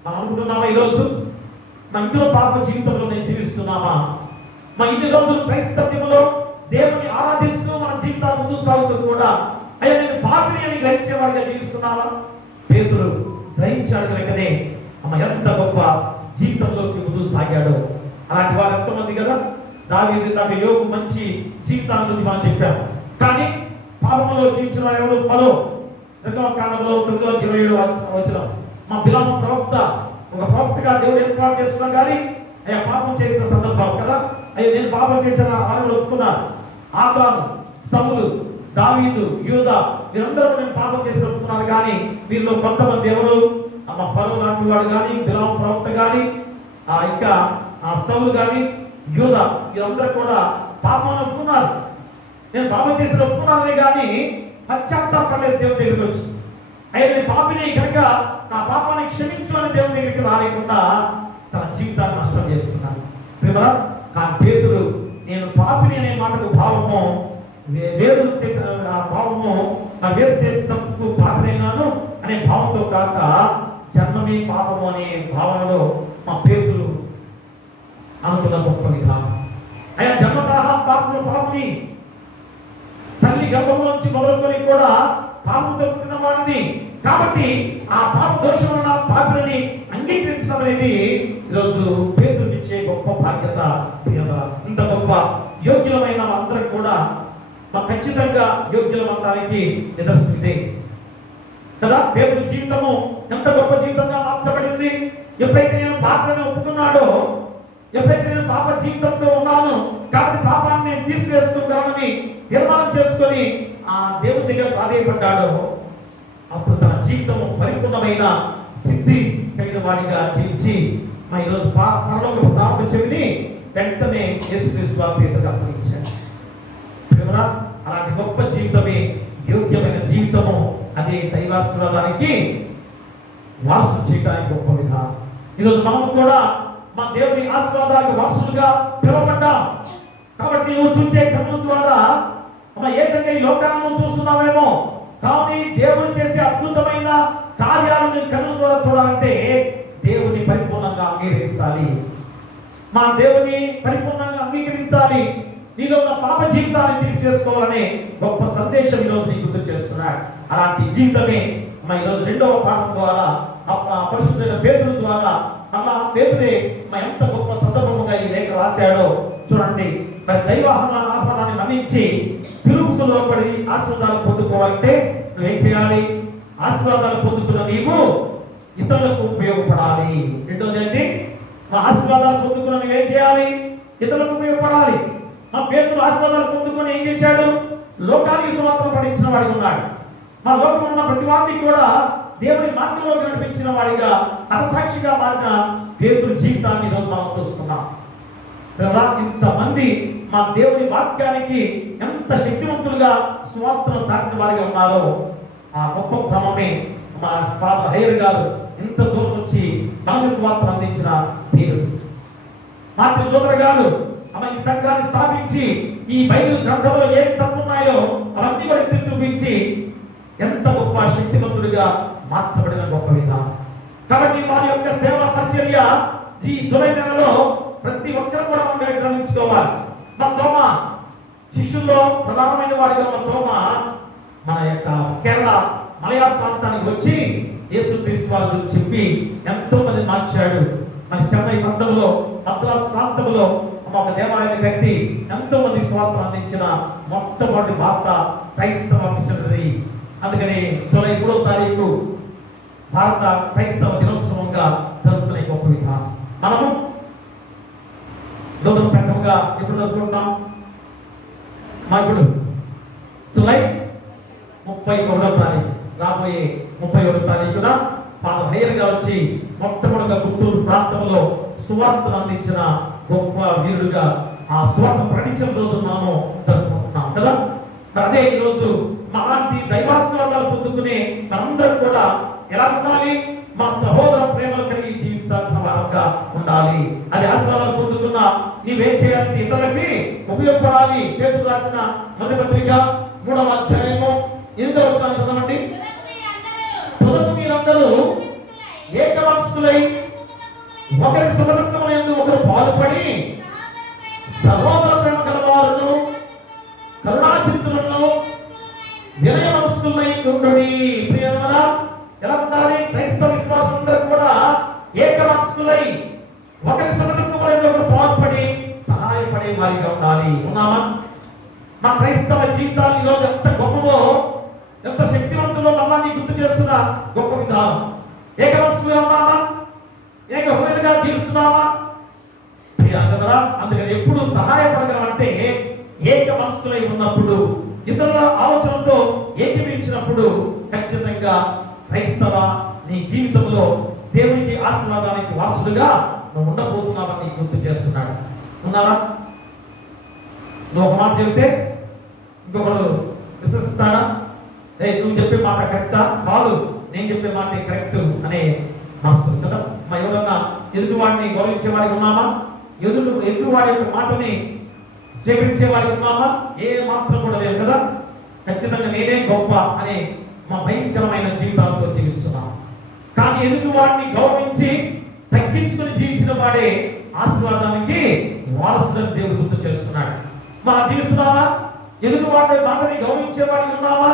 మనం అనుకుంటున్నామా? ఈరోజు మా ఇంట్లో పాప జీవితంలో నేను జీవిస్తున్నామా? మా ఇన్ని రోజులు క్రైస్తవ్యంలో దేవుని ఆరాధిస్తూ మన జీవితాలు ముందుకు సాగుతూ కూడా అయ్యా నేను పాపిని అని గ్రహించేవాడిగా జీవిస్తున్నావా? పేతురు గ్రహించాడు కనుకనే ఎంత గొప్ప జీవితంలోకి ముందుకు సాగాడు. అలాంటి వారు ఎంతమంది కదా. దావీదు నాకు యోగు మంచి జీవితాన్ని గురించి మనం చెప్పాము. కానీ పాపంలో జీవించిన ఎవరు? ఫరో కాలంలో 9:27 వచ్చిన మా బిలాము ప్రవక్త, ఒక ప్రవక్తగా దేవుడు ఏర్పాటు చేసుకున్నాం. కానీ అయ్యా పాపం చేసిన సందర్భాలు కదా. అయ్యో నేను పాపం చేసిన వాళ్ళు ఒప్పుకున్నారు. ఆకాను, సౌలు, దావీదు, యూదా వీరందరూ నేను పాపం చేసి ఒప్పుకున్నారు. కానీ వీరిలో కొంతమంది ఎవరు? ఫరో లాంటి వాడు కానీ, బిలాము ప్రవక్త కానీ, ఇంకా సౌలు కానీ, యూదా వీరందరూ కూడా పాపం ఒప్పుకున్నారు. నేను పాపం చేసిన ఒప్పుకున్నానే కానీ పశ్చాత్తాపడలేదు దేవుని దగ్గరికి వచ్చి. అయ్యా నేను పాపిని కనుక నా పాపాన్ని క్షమించు అని దేవుని దగ్గరికి రాలేకుండా తన జీవితాన్ని నష్టం చేసుకున్నాను. కానీ పేతురు నేను పాపిని అనే మాటకు భావము వేరు చేసిన ఆ భావము నా వేరు చేసిన తప్పుకు పాపినైనాను అనే భావంతో కాక జన్మమే పాపము అనే భావనలో మా పేతురు అనుకున్న గొప్ప విధానం. అయ్యా జన్మతః పాపము పాపుని, తల్లి గర్భంలోంచి మొదలుకొని కూడా పాపంతో పుట్టిన వాడిని. కాబట్టి ఆ పాప దోషం ఉన్న పాపిని అంగీకరించడం అనేది ఈరోజు పేతురునిచ్చే గొప్ప బాధ్యత. ఇంత గొప్ప యోగ్యులమైన అందరూ కూడా ఖచ్చితంగా యోగ్యులమనడానికి నిదర్శనం ఇదే కదా. పేతురు జీవితము ఎంత గొప్ప జీవితంగా మార్చబడింది. ఎప్పుడైతే నేను పాపను ఒప్పుకున్నాడో, ఎప్పుడైతే నేను పాప జీవితంతో ఉన్నాను కాబట్టి పాపాన్ని నేను తీసివేసుకుంటానని తీర్మానం చేసుకొని ఆ దేవుని దగ్గర ప్రాధేయపడ్డాడో, అప్పుడు తన జీవితము పరిపూర్ణమైన సిద్ధి కలిగిన వాడిగా జీవించి ఈరోజు పరలోకపు తాప చెవిని వెంటనే యేసుక్రీస్తు వారి పేతురుకు అప్పగించాడు. అలాంటి గొప్ప జీవితమే యోగ్యమైన జీవితము. అదే దైవాశీర్వాదానికి వారసులు చేయడానికి గొప్ప విధానం. ఈరోజు మనం కూడా మా దేవుని ఆశీర్వాదాలకు వారసులుగా పిలువబడ్డాం. కాబట్టి నువ్వు చూసే కన్నుల ద్వారా ఏకంగా ఈ లోకాలను చూస్తున్నావేమో, కానీ దేవుడు చేసే అద్భుతమైన కార్యాలను కన్నుల ద్వారా చూడాలంటే దేవుని పరిపూర్ణంగా అంగీకరించాలి. మా దేవుని పరిపూర్ణంగా అంగీకరించాలి. నీలో ఉన్న పాప జీవితాన్ని తీసివేసుకోవాలనే గొప్ప సందేశం ఈరోజు నీకు గుర్తు చేస్తున్నాడు. అలాంటి జీవితమే ఈరోజు రెండవ పాఠం ద్వారా పరిశుద్ధులైన పేతురు ద్వారా అలా పేతురే ఎంత గొప్ప సందర్భంగా ఈ లేఖ రాశాడో చూడండి. మరి దైవ ఆహ్వానాన్ని మన్నించి పిలుపుకు లోబడి ఆశీర్వాదాలు పొందుకోవాలంటే నువ్వేం చేయాలి? ఆశీర్వాదాలు పొందుకున్న నీవు ఇతరులకు ఉపయోగపడాలి. రెండోది ఏంటి? మా ఆశీర్వాదాలు పొందుకున్న నువ్వేం చేయాలి? ఇతరులకు ఉపయోగపడాలి. మా పేతురు ఆశీర్వాదాలు పొందుకొని ఏం చేశాడు? లోకానికి సువార్తను పఠించిన వాడిగా ఉన్నాడు. మా లోకంలో ఉన్న ప్రతి వాడిని కూడా దేవుని మార్గంలోకి నడిపించిన వాడిగా హతసాక్షిగా మారిన పేతురు జీవితాన్ని ఈరోజు మనం చూస్తున్నాం. ఇంతమంది మా దేవుని వాక్యానికి ఎంత శక్తివంతులుగా సువార్తను చాటిన వారిగా ఉన్నారో ఆ గొప్ప క్రమమే మా పాప హైర్ గారు ఇంత దూరం వచ్చి మనకు సువార్తను అందించిన పేరు. మాతృ దూతర గారు ఈ సంఘాన్ని స్థాపించి ఈ బైబిల్ గ్రంథంలో ఏం తప్పున్నాయో అవన్నీ కూడా ఎత్తి చూపించి ఎంత గొప్ప శక్తివంతుడిగా మార్చబడిన గొప్ప విధానం. కాబట్టి వారి యొక్క సేవా పరిచర్య ఈ జూలై నెలలో ప్రతి ఒక్కరు కూడా మనం గ్రహించుకోవాలి. మన తోమ శిష్యుల్లో ప్రధానమైన వాడిగా మన తోమ మన యొక్క కేరళ మలయాళ ప్రాంతానికి వచ్చి యేసుక్రీస్తు వారి గురించి చెప్పి ఎంతో మంది మార్చాడు. మన చెన్నై మండలంలో మద్రాసు ప్రాంతంలో ఒక దేవాలయాన్ని కట్టి ఎంతో మంది స్వార్థం అందించిన మొట్టమొదటి భారత క్రైస్తవ మిషనరీ. అందుకని జూలై 3వ తారీఖు భారత క్రైస్తవ దినోత్సవంగా జరుపుకునే గొప్ప విధానం. మనము నూతన సంఘంగా ఎప్పుడు జరుపుకుంటాం? ఇప్పుడు జూలై 31వ తారీఖు, రాబోయే 31వ తారీఖున ఫాదర్ హైయర్ గా వచ్చి మొట్టమొదటిగా గుంటూరు ప్రాంతంలో సువార్తను అందించిన గొప్ప వీరుడుగా ఆ సువార్త ప్రకటించిన రోజు మనము జరుపుకుంటున్నాం కదా. అదే ఈ రోజు అలాంటి దైవాశీర్వాదాలు పొందుకునే మనందరం కూడా ఎలా ఉండాలి? మా సహోదర ప్రేమలు కలిగి జీవించాల్సిన వారంగా ఉండాలి. అది ఆశీర్వాదాలు పొందుకున్న నీవేం చేయాలి? ఇతరులకి ఉపయోగపడాలి. పేతురు రాసిన మొదటి పత్రిక 3వ అధ్యాయము 8వ వచనం చదవండి. తొలుత మీరందరూ ఏకవంశులై ఒకరి సుఖదుఖముల యందు ఒకరు పాలుపడి సహోదర ప్రేమ గలవారును కరుణాచిత్తులను వినయవంశులై ఉండుడి. ప్రియమైన ఎలా ఉండాలి? క్రైస్తవ విశ్వాసులందరూ కూడా ఏకవంశులై ఒకరి సుఖదుఖముల యందు ఒకరు పాలుపడి సహాయపడే వారిగా ఉండాలి. ఉన్నామా? మా క్రైస్తవ జీవితాలు ఈరోజు ఎంత గొప్పవో, ఎంత శక్తివంతులో మమ్మల్ని గుర్తు చేస్తున్న గొప్ప విధానం. ఏకవంశులుగా ఉన్నామా? ఏక హృదయంగా జీవిస్తున్నామా? అందుకని ఎప్పుడు సహాయపడగలమంటే ఏక మనస్కులై ఉన్నప్పుడు, ఇతరుల ఆలోచనతో ఏకీభవించినప్పుడు ఖచ్చితంగా క్రైస్తవ నీ జీవితంలో దేవునికి ఆశీర్వాదానికి వారసుడుగా నువ్వు ఉండబోతున్నావని గుర్తు చేస్తున్నాడు. ఉన్నారా? నువ్వు ఒక మాట చెప్తే ఇంకొకడు విశ్వసిస్తాడా? నువ్వు చెప్పే మాట కరెక్టా? కాదు, నేను చెప్పే మాట కరెక్ట్ అనే మనసు కదా. మా ఎవరన్నా ఎదుటివాడిని గౌరవించే వారికి ఉన్నామా? ఎదుటివాడి యొక్క మాటని స్వీకరించే వారికి ఉన్నామా? ఏ మాత్రం కూడా లేదు కదా. ఖచ్చితంగా నేనే గొప్ప అనే మా భయంకరమైన జీవితాలతో జీవిస్తున్నాం. కానీ ఎదుటివాడిని గౌరవించి తగ్గించుకుని జీవించిన వాడే ఆశీర్వాదానికి వారసుడని దేవుడు గుర్తు చేస్తున్నాడు. మనం జీవిస్తున్నామా? ఎదుటివాడి మాటని గౌరవించే వాడికి ఉన్నామా?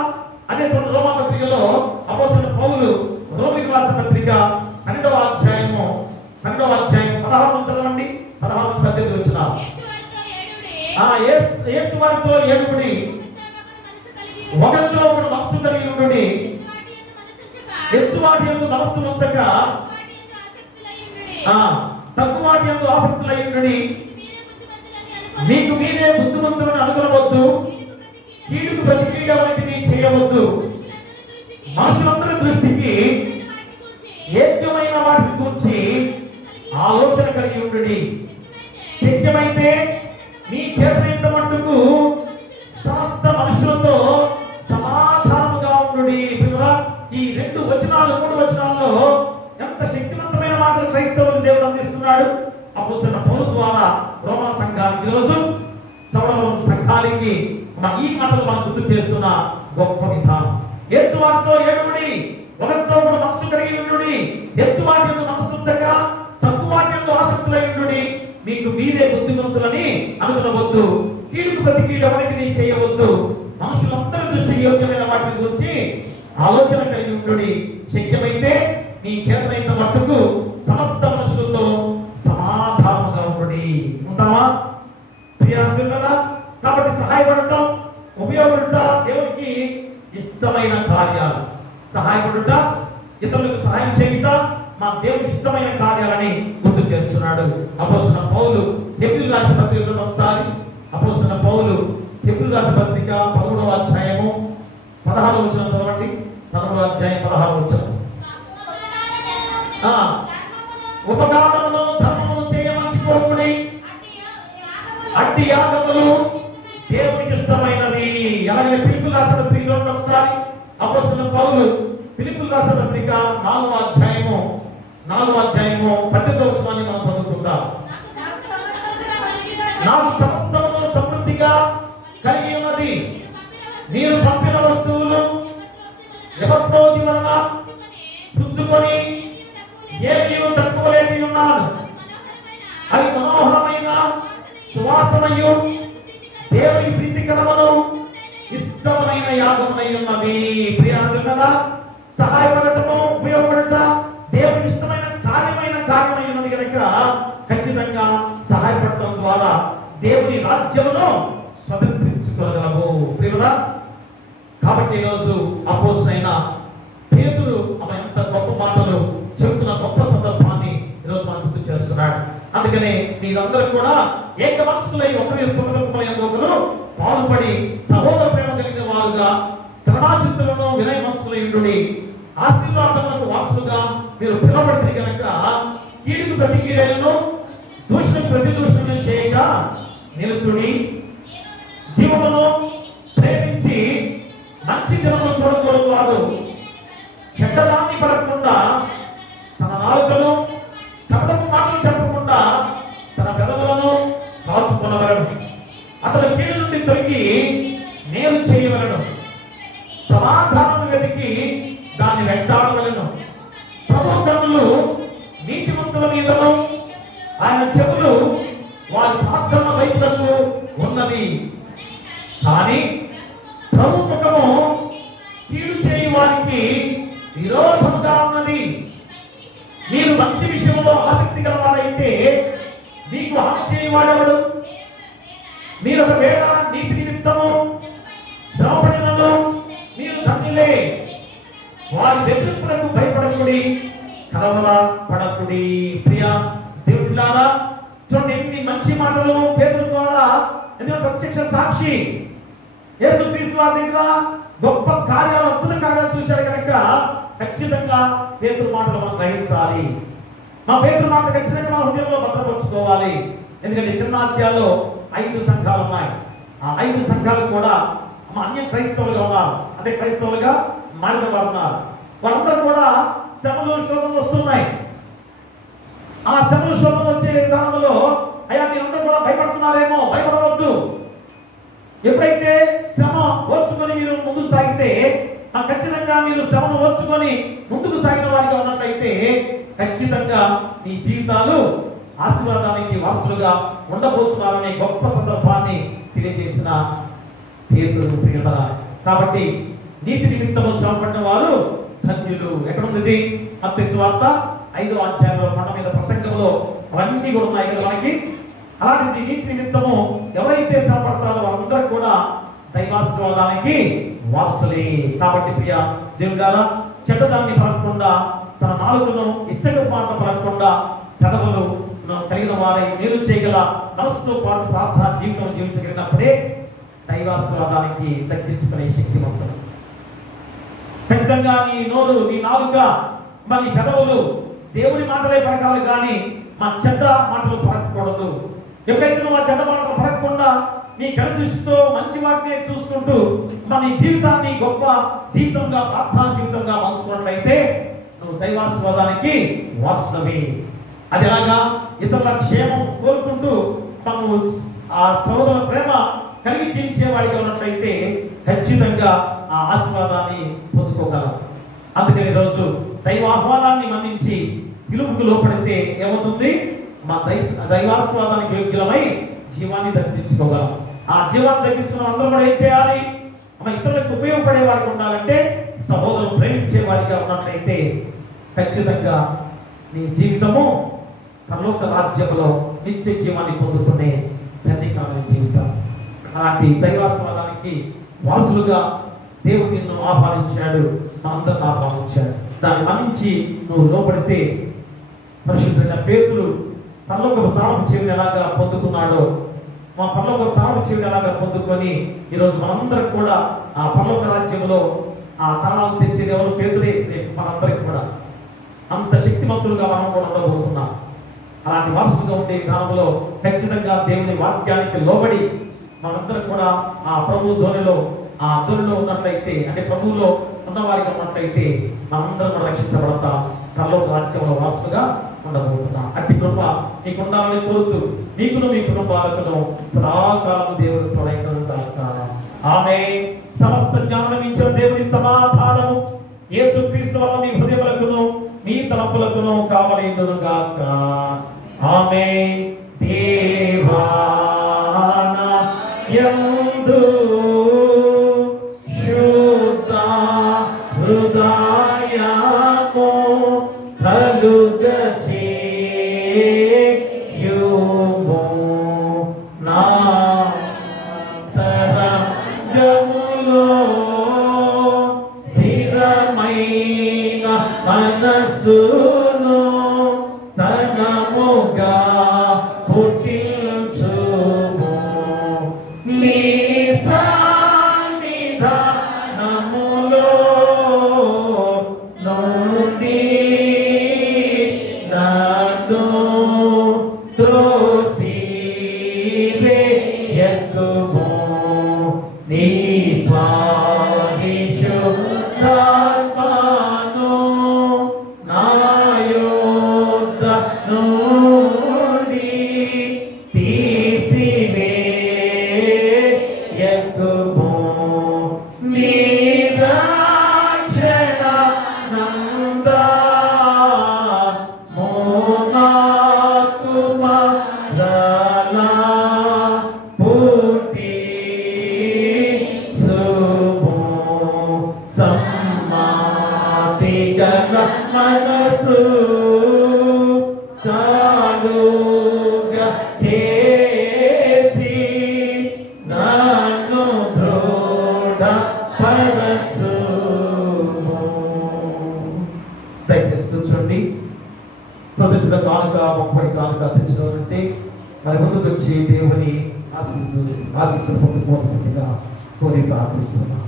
అదే రోమా పత్రికలో అపోస్తలుడైన పౌలు రోమీయులకు రాసిన పత్రిక 12వ అధ్యాయం 16 చదవండి. 16-18 వచనాలు. యేసు వారితో ఏడుగుడి ఒకరితో ఒకడు మనసు కలిగి ఉండుడి, యేసు వాటి యందు మనసు ఉంచక తక్కువ వాటి యందు ఆసక్తులై ఉండుడి. మీకు మీరే బుద్ధిమంతులను అనుకునవద్దు, కీడుకు ప్రతిక్రియ చేయవద్దు. మనుషులందరి దృష్టికి యోగ్యమైన వాటిని గురించి ఆలోచన కలిగి ఉండుడి. శక్యమైతే మీ చేతనైనంత మట్టుకు సమస్త మనుషులతో సమాధానముగా ఉండుడి. ఈ 2 వచనాలు 3 వచనాల్లో ఎంత శక్తివంతమైన మాటలు క్రైస్తవులు దేవుడు అందిస్తున్నాడు. అపోస్తలుడైన పౌలు ద్వారా రోమా సంఘానికి, ఈరోజు సౌరవం సంఘానికి ఈ మాటలు మనం గుర్తు చేస్తున్న గొప్ప విధానం. యేసు వారితో ఏడుగుడి, ఒకరితో ఒకడు మనసు కలిగి ఉండుడి, యేసు వాటి యందు మనసు ఉంచక తక్కువ వాటి యందు ఆసక్తులై ఉండుడి. మీకు మీరే బుద్ధిమంతులని అనుకునవద్దు, కీడుకు ప్రతిక్రియ చేయవద్దు. మనుషులందరి దృష్టికి యోగ్యమైన వాటి గురించి ఆలోచన కలిగి ఉండుడి. శక్యమైతే మీ చేతనైనంత మట్టుకు సమస్త మనుషులతో సమాధానముగా ఉండుడి. ఉంటావా ప్రియారా? కాబట్టి సహాయపడటం, ఉపయోగపడుట దేవునికి ఇష్టమైన కార్యాలు. సహాయపడుట, ఇతరులకు సహాయం చేయుట మా దేవునికి ఇష్టమైన కార్యాలని గుర్తు చేస్తున్నాడు అపోస్తలుడైన పౌలు. హెబ్రీయులకు రాసిన పత్రికలో ఒకసారి అపోస్తలుడైన పౌలు హెబ్రీయులకు రాసిన పత్రిక 11వ అధ్యాయము 16వ వచనం చదవండి. 11వ అధ్యాయం 16వ వచనం. ఉపకారమును ధర్మమును చేయమర్చిపోకుడి, అట్టి యాగములు దేవునికి ఇష్టమైనది. అలాగే ఫిలిప్పీయులకు రాసిన పత్రికలో ఒకసారి అపోస్తలుడైన పౌలు ఫిలిప్పీయులకు రాసిన పత్రిక 4వ అధ్యాయము 18వ వచనాన్ని మనం చదువుకుందాం. నాకు సమస్తము సమృద్ధిగా కలిగి ఉన్నది, మీరు పంపిన వస్తువులు యెహోవా వలన పుచ్చుకొని ఏమీ తక్కువ లేని ఉన్నాను. అది మనోహరమైన సువాసనయు దేవుని ప్రీతికరమును ఇష్టమైన యాగమునై ఉన్నది. ప్రియాదులరా, సహాయపడటము, ఉపయోగపడట దేవునికి ఇష్టమైన కార్యమై ఉన్నది కనుక ఖచ్చితంగా సహాయపడటం ద్వారా దేవుని రాజ్యమును స్వతంత్రించుకోగలము. ప్రియుడా, కాబట్టి ఈరోజు అపోస్తలుడైన పేతురు ఆమె ఎంత గొప్ప మాటలు చెబుతున్న గొప్ప సందర్భాన్ని ఈరోజు మనం గుర్తు చేస్తున్నాడు. అందుకనే మీరందరూ కూడా ఏక మనసులై ఒకరి సుఖదుఖములందు పాల్పడి సహోదర ప్రేమ కలిగిన వారుగా కరుణాచిత్తులను వినయ మనసులై ఉండుడి. ఆశీర్వాదములకు వారసులుగా మీరు పిలువబడితే కనుక కీడుకు ప్రతి కీడును, దూషణకు ప్రతి దూషణను చేయక నిలుచుడి. జీవమును ప్రేమించి మంచి దినమును చూడగోరువాడు చెడ్డదాన్ని పడకుండా తన నాలుకను, కపటపు మాటలు చెప్పకుండా తన పెదవులను కాచుకొనవలెను. అతను కీడు నుండి తొలగి మేలు చేయవలెను. సమాధానం వెతికి దాన్ని వెంటాడవలెను. ప్రభు కన్నులు నీతిమంతుల మీదను, ఆయన చెవులు వారి ప్రార్థన వైపులకు ఉన్నది. కానీ ప్రభు ముఖము కీడు చేయి వారికి విరోధంగా ఉన్నది. మీరు మంచి విషయంలో ఆసక్తి గలవారైతే మీకు హాని చేయవాడెవడు? మీరు ఒకవేళ నీతి నిమిత్తము శ్రమపడినను మీరు ధన్యులే. వారి బెదిరింపులకు భయపడకుడి, కలవర పడకుడి. ప్రియ దేవులారా, చూడండి ఎన్ని మంచి మాటలు పేతురు ద్వారా. ఎందుకంటే ప్రత్యక్ష సాక్షి యేసుక్రీస్తు వారి దగ్గర గొప్ప కార్యాలు, అద్భుత కార్యాలు చూశాడు కనుక ఖచ్చితంగా పేతురు మాటలు మనం గ్రహించాలి. మా పేతురు మాటలు ఖచ్చితంగా మన హృదయంలో భద్రపరచుకోవాలి. ఎందుకంటే చిన్న ఆసియాలో 5 సంఘాలు ఉన్నాయి. ఆ 5 సంఘాలు కూడా అన్య క్రైస్తవులుగా ఉన్నారు, అంటే క్రైస్తవులుగా మారిన వారు ఉన్నారు. వారందరూ కూడా శ్రమలు, శోధనలు వస్తున్నాయి. ఆ శ్రమలు, శోధనలు వచ్చే విధానంలో అయ్యా మీరందరూ కూడా భయపడుతున్నారేమో, భయపడవద్దు. ఎప్పుడైతే శ్రమ ఓర్చుకొని మీరు ముందుకు సాగితే, ఖచ్చితంగా మీరు శ్రమను ఓర్చుకొని ముందుకు సాగిన వారిగా ఉన్నట్లయితే ఖచ్చితంగా మీ జీవితాలు ఆశీర్వాదానికి వారసులుగా ఉండబోతున్నారనే గొప్ప సందర్భాన్ని తెలియజేసిన పేతురు. ప్రియులారా, కాబట్టి నీతి నిమిత్తము శ్రమపడిన వారు ధన్యులు. ఎక్కడుంది? మత్తయి సువార్త 5వ అధ్యాయంలో మన మీద ప్రసంగంలో అవన్నీ కూడా ఉన్నాయి కదా మనకి. అలాంటి నీతి నిమిత్తము ఎవరైతే శ్రమపడతారో వారందరూ కూడా దైవాశీర్వాదానికి వారసులే. కాబట్టి ప్రియ దేవుడారా, చెడ్డదాన్ని పలకకుండా, తన నాలుకను ఇచ్చక మాట పలకకుండా, పెదవులు కలిగిన వారై మేలు చేయగల మనసుతో పాటు ప్రార్థన జీవితం జీవించగలిగినప్పుడే దైవాశీర్వాదానికి దక్కించుకునే శక్తివంతులు. ఖచ్చితంగా నీ నోరు, నీ నాలుక, మరి పెదవులు దేవుని మాటలే పలకాలి కానీ మా చెడ్డ మాటలు పలకకూడదు. ఎప్పుడైతే నువ్వు ఆ చెడ్డ మాటలు పలకకుండా నీ కనుదృష్టితో మంచి వాటిని చూసుకుంటూ మన జీవితాన్ని గొప్ప జీవితంగా, ప్రార్థనా జీవితంగా మార్చుకున్నట్లయితే నువ్వు దైవాశీర్వాదానికి వారసుడివి. అది ఎలాగా? ఇతరుల క్షేమం కోరుకుంటూ మనము ఆ సోదరుల ప్రేమ కలిగి జీవించేవాడిగా ఉన్నట్లయితే ఖచ్చితంగా ఆ ఆశీర్వాదాన్ని పొందుకోగలం. అందుకని ఈరోజు దైవ ఆహ్వానాన్ని మన్నించి పిలుపుకు లోపడితే ఏమవుతుంది? మా దైవాశీర్వాదానికి యోగ్యులమై జీవాన్ని దక్కించుకోగలం. ఆ జీవాన్ని దక్కించుకున్న అందరూ కూడా ఏం చేయాలి? మన ఇతరులకు ఉపయోగపడే వారికి ఉండాలంటే, సహోదరులు ప్రేమించే వారిగా ఉన్నట్లయితే ఖచ్చితంగా నీ జీవితము పరలోక రాజ్యంలో నిత్య జీవాన్ని పొందుకునే ధన్యకరమైన జీవితం. అలాంటి దైవాశీర్వాదానికి వారసులుగా దేవుడు నిన్ను ఆహ్వానించాడు, మనందరిని ఆహ్వానించాడు. దాన్ని మన్నించి నువ్వు లోపడితే పరిశుద్ధమైన పేతురు పరలోకపు తాళపు చెవిని ఎలాగా పొందుకున్నాడో, మా పరలోక తాళపు చెవిని ఎలాగా పొందుకొని ఈరోజు మనందరికి కూడా ఆ పరలోక రాజ్యంలో ఆ తాళాలు తెచ్చేది ఎవరు? పేతురే. మనందరికి కూడా అంత శక్తిమంతులుగా మనం కూడా ఉండబోతున్నాం. అలాంటి వారసులుగా ఉండే విధానంలో ఖచ్చితంగా దేవుని వాక్యానికి లోబడి మనందరం కూడా ఆ ప్రభు ధ్వనిలో ఉన్నట్లయితే, అంటే ప్రభువులో ఉన్నవారిగా ఉన్నట్లయితే మనందరం రక్షించబడతాం, పరలోక రాజ్యంలో వారసులుగా ఉండబోతున్నాం. అట్టి కృప నీకు ఉండాలని కోరుతూ నీకును మీ కుటుంబాలకును సదాకాలము దేవుడు తోడైన ఆమేన్. సమస్త జ్ఞానం ఇచ్చిన దేవుని సమాధానము యేసుక్రీస్తు వల్ల మీ హృదయములకును మీ తలపులకును కావలిందునుగాక. ఆమేన్. దేవాన యందు శుద్ధ హృదయము కలుగచేయుము నా తరంగములో స్థిరమైన మనస్సును తనముగా పుట్టించుము. నీ సన్నిధానములో నుండి నన్ను త్రోసివేయకుము. నీ పరిశుద్ధాత్మను నా యొద్ద నుండి తీసివేయకుము. నీ రక్షణ నందము నాకు మరలా పుట్టించుము. సమ్మతి గల మనసు కాలుగా చేసి నన్ను దృఢపరచుము. దయచేసి కూర్చోండి. ప్రభుత్వ కానుక 30 కానుక తెచ్చినటువంటి మరి ముందుకు వచ్చి దేవుని ఆశీస్సులు పొందుకోవాల్సిందిగా కోరి ప్రార్థిస్తున్నాం.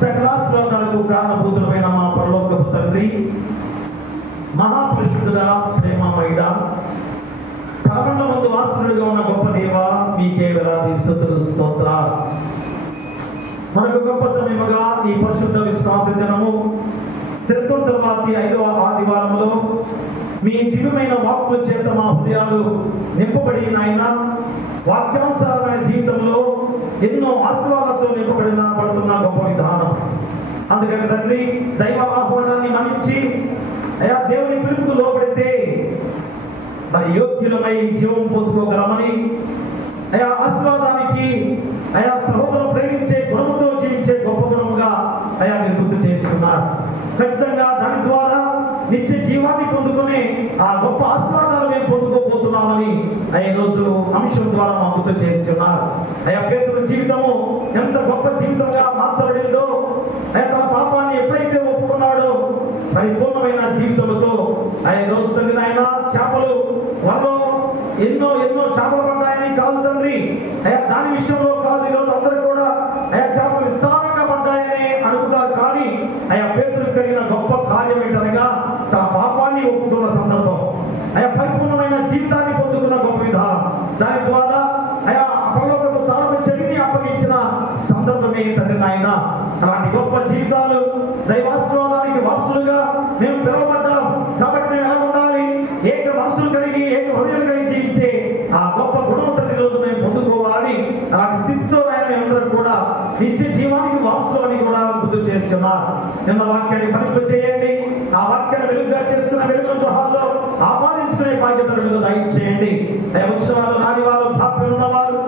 సకలాశ్వాదాలకు కారణభూతులమైన మా పరలోకపు తండ్రి, మహాపరిశుద్ధుడా, ప్రేమమయుడా, పరమందు వాసులుగా ఉన్న గొప్ప దేవ, మీకే వేలాది స్తుతులు స్తోత్రాలు. మనకు గొప్ప సమయముగా ఈ పరిశుద్ధ విశ్రాంతి దినము తెలుసుకున్న తర్వాత 5వ ఆదివారంలో మీ దివ్యమైన వాక్కుల చేత మా హృదయాలు నింపబడి నాయన వాక్యానుసారమైన జీవితంలో ఎన్నో ఆశీర్వాదాలతో నింపబడిన గొప్ప విధానం. అందుకని తండ్రి దైవ ఆహ్వానాన్ని మన్నించి అయా దేవుని పిలుపుకు లోబడితే మరి యోగ్యులమై జీవం పొందుకోగలమని అయా ఆశీర్వాదానికి అయా సహోదరులను ప్రేమించే గుణముతో జీవించే గొప్ప గుణముగా అయా మీరు గుర్తు చేసుకున్నారు. ఖచ్చితంగా దాని ద్వారా నిత్య జీవాన్ని పొందుకుని ఆ గొప్ప ఆశీర్వాదాలు మేము పొందుకోబోతున్నామని ఈ రోజు అంశం ద్వారా మా గుర్తు చేస్తున్నారు. అయా పేతురు జీవితము ఎంత గొప్ప జీవితంగా మార్చబడిందో, తన పాపాన్ని ఎప్పుడైతే ఒప్పుకున్నాడో పరిపూర్ణమైన జీవితంతో రోజు తగిన ఆయన చేపలు వాళ్ళు ఎన్నో చేపలు పడ్డాయని కాదు తండ్రి, దాని విషయంలో కాదు. ఈరోజు అందరూ కూడా చేపలు విస్తారంగా పడ్డాయని అనుకుంటారు. కానీ పేతురు కలిగిన గొప్ప కార్యం ఏంటనగా తన పాపాన్ని ఒప్పుకున్న సందర్భం, పరిపూర్ణమైన జీవితాన్ని పొందుకున్న గొప్ప విధానం. దాని ద్వారా పరలోకపు తాళపు చెవిని అప్పగించిన సందర్భమే తండ్రి నాయన. అలాంటి గొప్ప జీవితాలు దైవాశీర్వాదానికి వారసులుగా మేము పిలువబడ్డాం. కాబట్టి మేము ఎలా ఉండాలి? ఏక మనసులు కలిగి ఏక హృదయం కలిగి జీవించే ఆ గొప్ప గుణవంతుని రోజు మేము పొందుకోవాలి. అలాంటి స్థితితో మేమందరూ కూడా నిత్య జీవానికి వారసులు అని కూడా గుర్తు చేస్తున్నారు. నిన్న వాక్యాన్ని పరీక్ష చేయండి. ఆ వాక్యాన్ని వెలుగుగా చేసుకున్న వెలుగు గృహాల్లో ఆపాదించుకునే బాధ్యతలు దయచేయండి. వచ్చిన వాళ్ళు, రాని వాళ్ళు, భాప్యం ఉన్నవారు,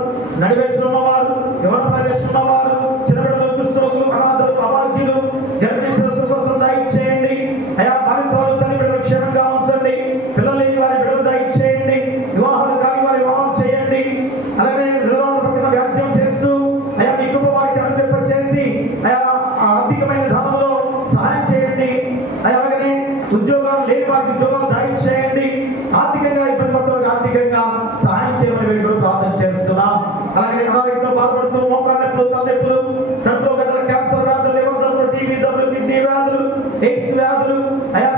నడివేసిన ఉన్నవారు, ఎవరి ప్రదేశం ఉన్నవారు, చిన్నబిడ్డలు, దుస్తులు, అనాథలు, అభాగ్యులు, జన్మేశ్వర కోసం దయచేయండి. బాధితులు తల్లి బిడ్డలు క్షేమంగా ఉంచండి. పిల్లలు లేని వారి బిడ్డలు దయచేయండి. వివాహాలు కాని వారి వివాహం చేయండి. అలాగే పక్కన వ్యాజ్యం చేస్తూ మీ కుటుంబ వారికి అనుకరింప చేసి ఆర్థికమైన ధనంలో సహాయం చేయండి. అలాగే ఉద్యోగాలు లేని వారికి ఉద్యోగాలు దయచేయండి. ఆర్థికంగా ఇబ్బంది పడుతున్న ఆర్థికంగా సహాయం చేయమని వీళ్ళు ప్రార్థన చేస్తున్నాం. అలాగే అనారోగ్యంతో బాధపడుతూ మోకాళ్ళెప్పులు, తలెప్పులు, కంట్లో గడ్డల క్యాన్సర్ వ్యాధులు, లివర్ జబ్బులు, టీబీ జబ్బులు, కిడ్నీ వ్యాధులు, ఎయిడ్స్ వ్యాధులు,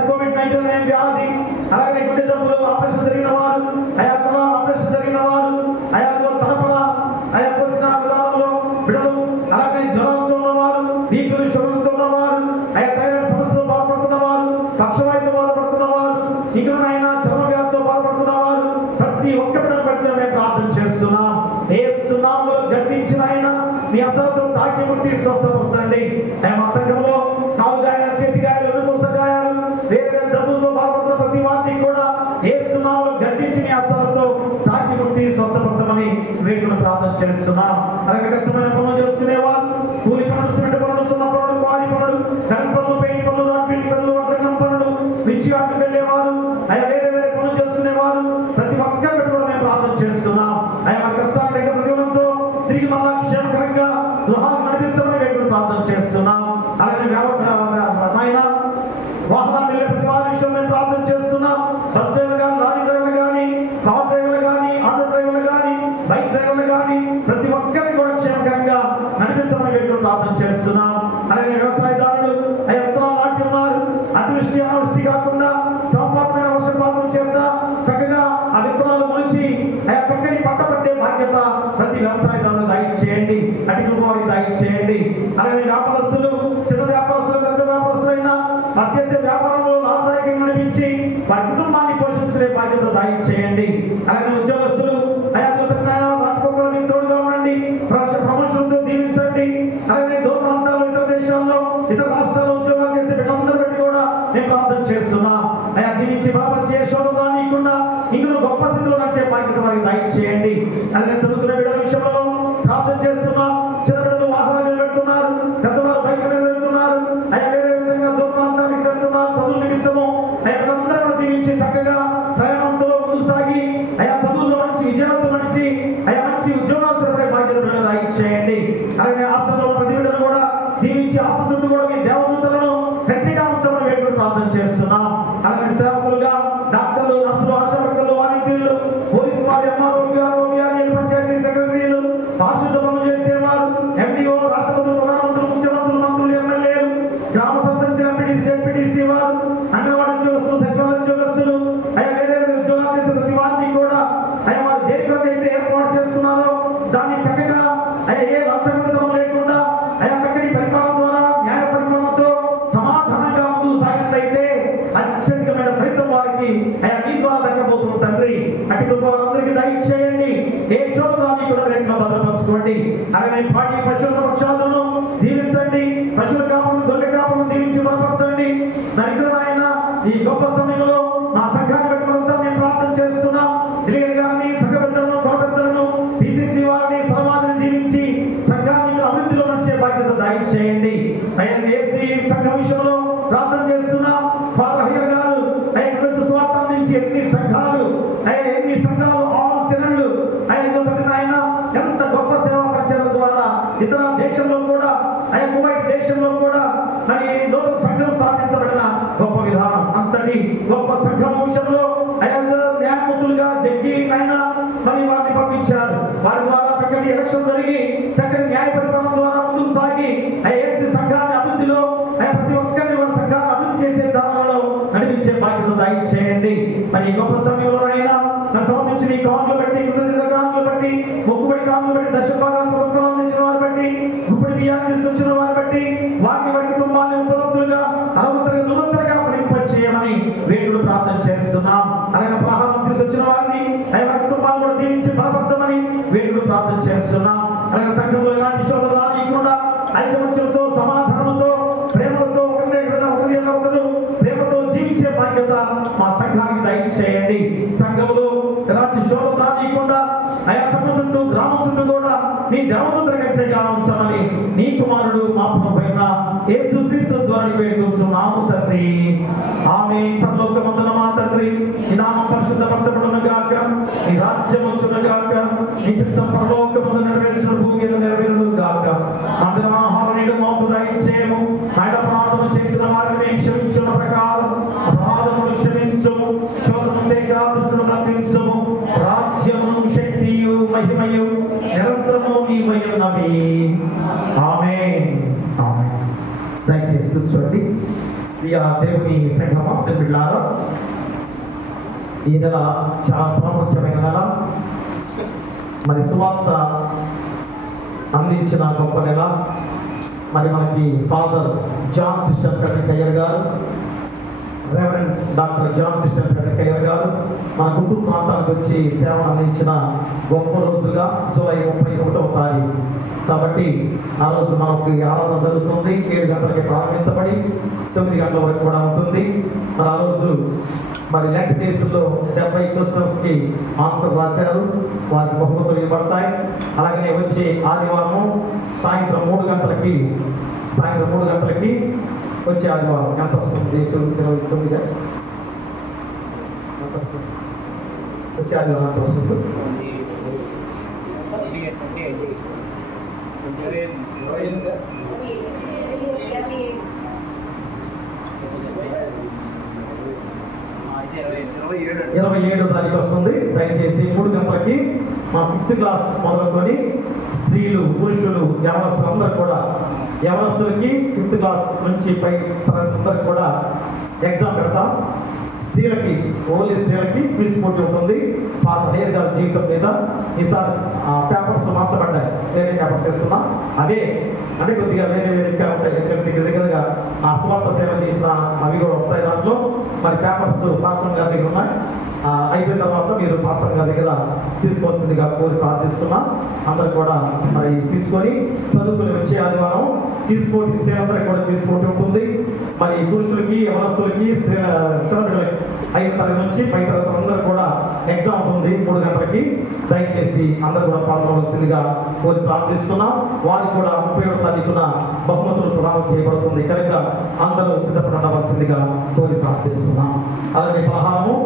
కోవిడ్-19 వ్యాధి, అలాగే గుండె జబ్బులు, ఆపరేషన్ జరిగిన వారు, తల ఆపరేషన్ జరిగిన వారు, తలపల పోసిన విధానంలో బిడ్డలు, అలాగే జ్వరంతో ఉన్నవారు, బీపీలు, షుగర్తో ఉన్నవారు, థైరాయిడ్ సమస్యలు బాధపడుతున్న వారు, పక్షవాయువుతో బాధపడుతున్న వారు, ఇంకనైనా చర్మ వ్యాధితో బాధపడుతున్న వారు, ప్రతి ఒక్క బిడ్డను బట్టి మేము ప్రార్థన చేస్తున్నాం. యేసు నామములో గర్తించిన ఆయన మీ అసలతో తాకి ముట్టి స్వస్థపరచండి. మా సంఘంలో కాలు గాయాలు, చేతి గాయాలు, వెన్నుపూస గాయాలు, వేరే జబ్బులతో బాధపడుతున్న ప్రతి వారిని కూడా యేసు నామములో గర్తించి మీ అసలతో తాకి ముట్టి స్వస్థపరచమని వీళ్ళను ప్రార్థన చేస్తున్నాం. అలాగే కష్టమైన పనులు చేసుకునేవారు, కూలి పనులు, సిమెంట్ పనులు, సున్న పనులు, పాడి పనులు, కరెంట్ పనులు, పెయింట్ పనులు, రాడ్బిల్లి పనులు, వంటకం పనులు, మిర్చి ఆటకు వెళ్ళేవారు, వేరే పనులు చేసుకునేవారు, ప్రతి ఒక్కరు పెట్టుకోవడం మేము ప్రార్థన చేస్తున్నాం. వారి కష్టాల దగ్గర ప్రతిఫలంతో తిరిగి మళ్ళా క్షేమకరంగా గృహాలు నడిపించమని వీళ్ళు ప్రార్థన చేస్తున్నాం. అలాగే వాహనాలు వెళ్ళే ప్రతి వారి విషయం మేము ప్రార్థన చేస్తున్నాం. బస్ డ్రైవర్లు కానీ, లారీ డ్రైవర్లు కానీ, కార్ డ్రైవర్లు కానీ, ఆటో డ్రైవర్లు కానీ, బైక్ డ్రైవర్లు కానీ, ప్రతి ఒక్కరిని కూడా క్షేమకరంగా నడిపించమని వీళ్ళు ప్రార్థన చేస్తున్నాం. అలాగే వ్యవసాయదారులు విత్తనాలు నాటి ఉన్నారు. అతివృష్టి అనావృష్టి కాకుండా సమపాతమైన వర్షపాతం చేత చక్కగా ఆ విత్తనాలు మొలిచి చక్కని పంట పట్టే బాధ్యత ప్రతి వ్యవసాయదారులు దయచేయండి. అటు వారికి దయచేయండి. అలాగే వ్యాపారస్తులు, చిన్న వ్యాపారస్తులు, పెద్ద వ్యాపారస్తులైనా చేసే వ్యాపారంలో లాభదాయకంగా నడిపించి వారి కుటుంబాన్ని పోషించుకునే బాధ్యత దయచేయండి. అలాగే ఉద్యోగస్తులు వాటికి తోడుగా ఉండండి. ప్రమోషన్తో దీవించండి. అలాగే దూర ప్రాంతాల్లో, ఇతర దేశాల్లో, ఇతర రాష్ట్రాల్లో ఉద్యోగాలు చేసే వీళ్ళందరూ బట్టి కూడా మేము ప్రార్థన చేస్తున్నాం. దీవించి బలపరిచే శోధన నీకుండా ఇందులో గొప్ప స్థితిలో నడిచే బాధ్యత వారికి దయచేయండి. అలాగే చదువుకునే బిడ్డల విషయంలో ప్రార్థన చేస్తున్నాం. చిన్న బిడ్డలు వాహనాలు నిలబెడుతున్నారు, పెద్దవారు బైక్ మీద వెళ్తున్నారు, వేరే విధంగా దూర ప్రాంతానికి వెళ్తున్నారు. చదువు నిమిత్తము వీళ్ళందరూ దీవించి చక్కగా ప్రయాణంతో ముందు సాగి చదువులో మంచి విజయాలతో నడిచి మంచి ఉద్యోగాలు సరిపడే బాధ్యత దయచేయండి. అలాగే ఆస్తుల్లో ప్రతి బిడ్డను కూడా దీవించి ఆస్తు చుట్టూ కూడా మీ దేవదూతలను గట్టిగా ఉంచమని వేడుకలు ప్రార్థన చేస్తున్నాం. అలాగే సేవకులుగా డాక్టర్లు, నర్సులు, ఆశావర్కర్లు, వాలంటీర్లు, పోలీసు వారి, ఎంఆర్ఓ, పంచాయతీ సెక్రటరీలు, పారిశుద్ధ పనులు చేసేవారు, ఎండిఓ, రాష్ట్రపతులు, ప్రధానమంత్రులు, ముఖ్యమంత్రులు, మంత్రులు, ఎమ్మెల్యేలు, గ్రామ సర్పంచ్, ఎంపీటీసీ, జెడ్పీటీసీ వారు, అంగన్వాడీ ఉద్యోగస్తులు, సచివాలయ ఉద్యోగస్తులు, వేరే ఉద్యోగాలు చేసే ప్రతి వారిని కూడా వారు దేనికైతే ఏర్పాటు చేస్తున్నారో దాన్ని చక్కగా ఏ లంచగొండితనం లేకుండా చక్కని పరిపాలన ద్వారా న్యాయ పరిపాలనతో సమాధానంగా ముందుకు సాగి దీవించండి. అలాగే పాడి పశువుల పక్షాలను దీవించండి. పశువుల కాపులను దొంగ కాపులను దీవించి బలపరచండి. ఆయన ఈ గొప్ప సమయంలో నా సంఘాన్ని పెట్టుకున్న మేము ప్రార్థన చేస్తున్నాం. గారిని సంఘ బిడ్డలను గొప్పలను పిసిసి వారిని సమాధిని దీవించి సంఘాన్ని అభివృద్ధిలో నడిచే బాధ్యత దయచేయండి. ఏసీ సంఘ విషయంలో ప్రార్థన చేస్తున్నాం. ఫాదర్ హయ్యర్ గారు స్వార్థ నుంచి ఎన్ని సంఘాలు 6 శరణులు ఆయన ఎంత గొప్ప సేవా పరిచయం ద్వారా ఇతర దేశంలో కూడా కువైట్ దేశంలో కూడా నూతన సంఘం స్థాపించబడిన గొప్ప విధానం. అంతటి గొప్ప సంఘం విషయంలో న్యాయమూర్తులుగా జడ్జి అయినా వారిని పంపించారు. వారి ద్వారా చక్కటి ఎలక్షన్ జరిగి చక్కటి న్యాయ పరిపాలన ద్వారా ముందుకు సాగి ఏసీ సంఘాన్ని అభివృద్ధిలో ప్రతి ఒక్కరిని వారి సంఘాన్ని అభివృద్ధి చేసే దానిలో నడిపించే బాధ్యత దయచేయండి. మరి గొప్ప సమయంలో అయినా సంబంధించి నీ కానులు బట్టి కృతజ్ఞత కానులు బట్టి మొక్కుబడి కానులు బట్టి దశభాగాలు ప్రభుత్వం అందించిన వారి బట్టి ఇప్పుడు బియ్యాన్ని తీసుకొచ్చిన వారి బట్టి వారి కుటుంబాన్ని ఉపలబ్ధులుగా నిరంతరంగా ఫలింపచేయమని వేడులు ప్రార్థన చేస్తున్నాం. అలాగే ప్రహారం తీసుకొచ్చిన వారిని వారి కుటుంబాలు కూడా దీవించి బలపరచమని వేడులు ప్రార్థన చేస్తున్నాం. అలాగే సంఘంలో ఎలాంటి శోధన రానియకుండా ఐకమత్యంతో సమాధానంతో ప్రేమతో ఒకరు ప్రేమతో జీవించే బాధ్యత మా సంఘానికి దయచేయండి. సంఘంలో ఎలాంటి శోధన రానియకుండా ఆయా సంఘం చుట్టూ గ్రామం చుట్టూ కూడా నీ దేవదూతల కంచెగా ఉంచమని నీ కుమారుడు మా ప్రభువైన యేసుక్రీస్తు ద్వారా వేడుకుంటున్నాము తండ్రి. ఆమేన్. పరలోకమందున మా తండ్రి, నీ నామం పరిశుద్ధపరచబడును గాక, నీ రాజ్యం వచ్చును గాక, నీ చిత్తం పరలోకమందు నెరవేర్చిన భూమి మీద నెరవేరును గాక. అందున ఆహారం నేడు మాకు దయచేయము. ఆయన అపరాధము చేసిన వారిని క్షమించిన ప్రకారం అపరాధములు క్షమించుము. శోధముందే కాపుస్తును తప్పించుము. రాజ్యము శక్తియు మహిమయు నిరంతరము నీవయున్నవి. ఆమేన్. ఆమేన్. దయచేసి కూర్చోండి. దేవుని సంఘం బిడ్డలారా, ఈ నెల చాలా ప్రాముఖ్యమైన నెల. మరి సువార్త అందించిన గొప్ప నెల. మరి మనకి ఫాదర్ జాన్ క్రిస్టియన్ పెద్దకయ్యర్ గారు, రెవరెండ్ డాక్టర్ జాన్ క్రిస్టియన్ పెద్దకయ్యర్ గారు మన కుటుంబ ప్రాంతానికి వచ్చి సేవ అందించిన గొప్ప రోజుగా జూలై 31వ తారీఖు. కాబట్టి ఆ రోజు మనకి ఆరాధన జరుగుతుంది. 7 గంటలకి ప్రారంభించబడి 9 గంటల వరకు కూడా ఉంటుంది. మరి ఆ రోజు మరి లెక్క కేసుల్లో 70 క్వశ్చన్స్కి ఆన్సర్ రాశారు. వారికి బహుమతులు ఇవ్వబడతాయి. అలాగనే వచ్చే ఆదివారం సాయంత్రం 3 గంటలకి వచ్చే ఆదివారం ఎంత వస్తుంది? 29 వచ్చే ఆదివారం ఎంత వస్తుంది? 27వ తారీఖు వస్తుంది. దయచేసి 3 గంటలకి మా 5th క్లాస్ మొదలుకొని స్త్రీలు, పురుషులు, యవనస్తులు అందరూ కూడా, యవనస్తులకి 5th క్లాస్ నుంచి పై అందరికి కూడా ఎగ్జామ్ పెడతాం. స్త్రీలకి, ఓన్లీ స్త్రీలకి క్విజ్ పోటీ ఉంటుంది. ఫాదర్ హయ్యర్ గారి జీవితం మీద ఈసారి పేపర్స్ మార్చబడ్డాయి. వేరే పేపర్స్ వేస్తున్నా. అదే అంటే కొద్దిగా వేరేగా ఉంటాయి. ఎందుకంటే దగ్గరగా ఆ సువార్త సేవ చేసిన అవి కూడా వస్తాయి దాంట్లో. మరి పేపర్స్ పాస్టర్ గారి దగ్గర ఉన్నాయి. అయిపోయిన తర్వాత మీరు పాస్టర్ గారి దగ్గర తీసుకోవాల్సిందిగా కోరి ప్రార్థిస్తున్నా. అందరు కూడా మరి తీసుకొని చదువుకుని వచ్చే ఆదివారం తీసుకోటి స్త్రీలందరికీ కూడా తీసుకోటి ఉంటుంది. మరి పురుషులకి, యవనస్తులకి, చిన్నపిల్లలకి 5వ తరగతి నుంచి 10వ తరగతి అందరూ కూడా ఎగ్జామ్ ఉంది 3 గంటలకి. దయచేసి అందరూ కూడా పాల్గొనవలసిందిగా కోరి ప్రార్థిస్తున్నాం. వారికి కూడా 31వ తారీఖున బహుమతులు ప్రదానం చేయబడుతుంది కనుక అందరూ సిద్ధపడవలసిందిగా కోరి ప్రార్థిస్తున్నాం. అలాగే పలహారము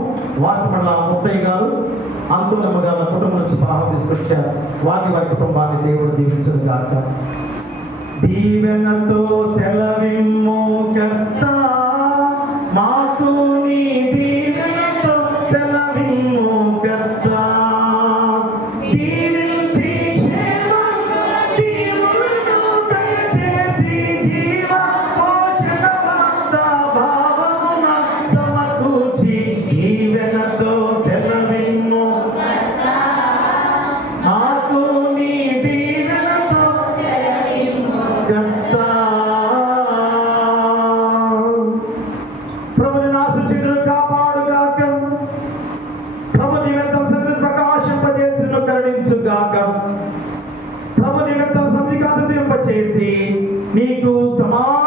వాసపడ్ల ముత్తయ్య గారు, అంతులమ్మ గారి కుటుంబం నుంచి పలహారం తీసుకొచ్చారు. వారి కుటుంబాన్ని దేవుడు దీవించును గాక. దీవెనతో సెలవిమ్ము కర్తా, మాకు నీ దీవెనతో సెలవిమ్ము కర్తా. దీవించి క్షేమంగా దీవులను దయచేసి జీవ పోషణ భక్త భావమున సమకూర్చి దీవెనతో సెలవిమ్ము కర్తా, మాకు నీ దీవెనతో సెలవిమ్ము కర్తా. ప్రభుని నా సృష్టిని కాపాడుగాక, ప్రభు జీవితం సన్నిధి ప్రకాశింపజేసి కరుణించుగాక. ప్రభు చేసి నీకు సమాధానం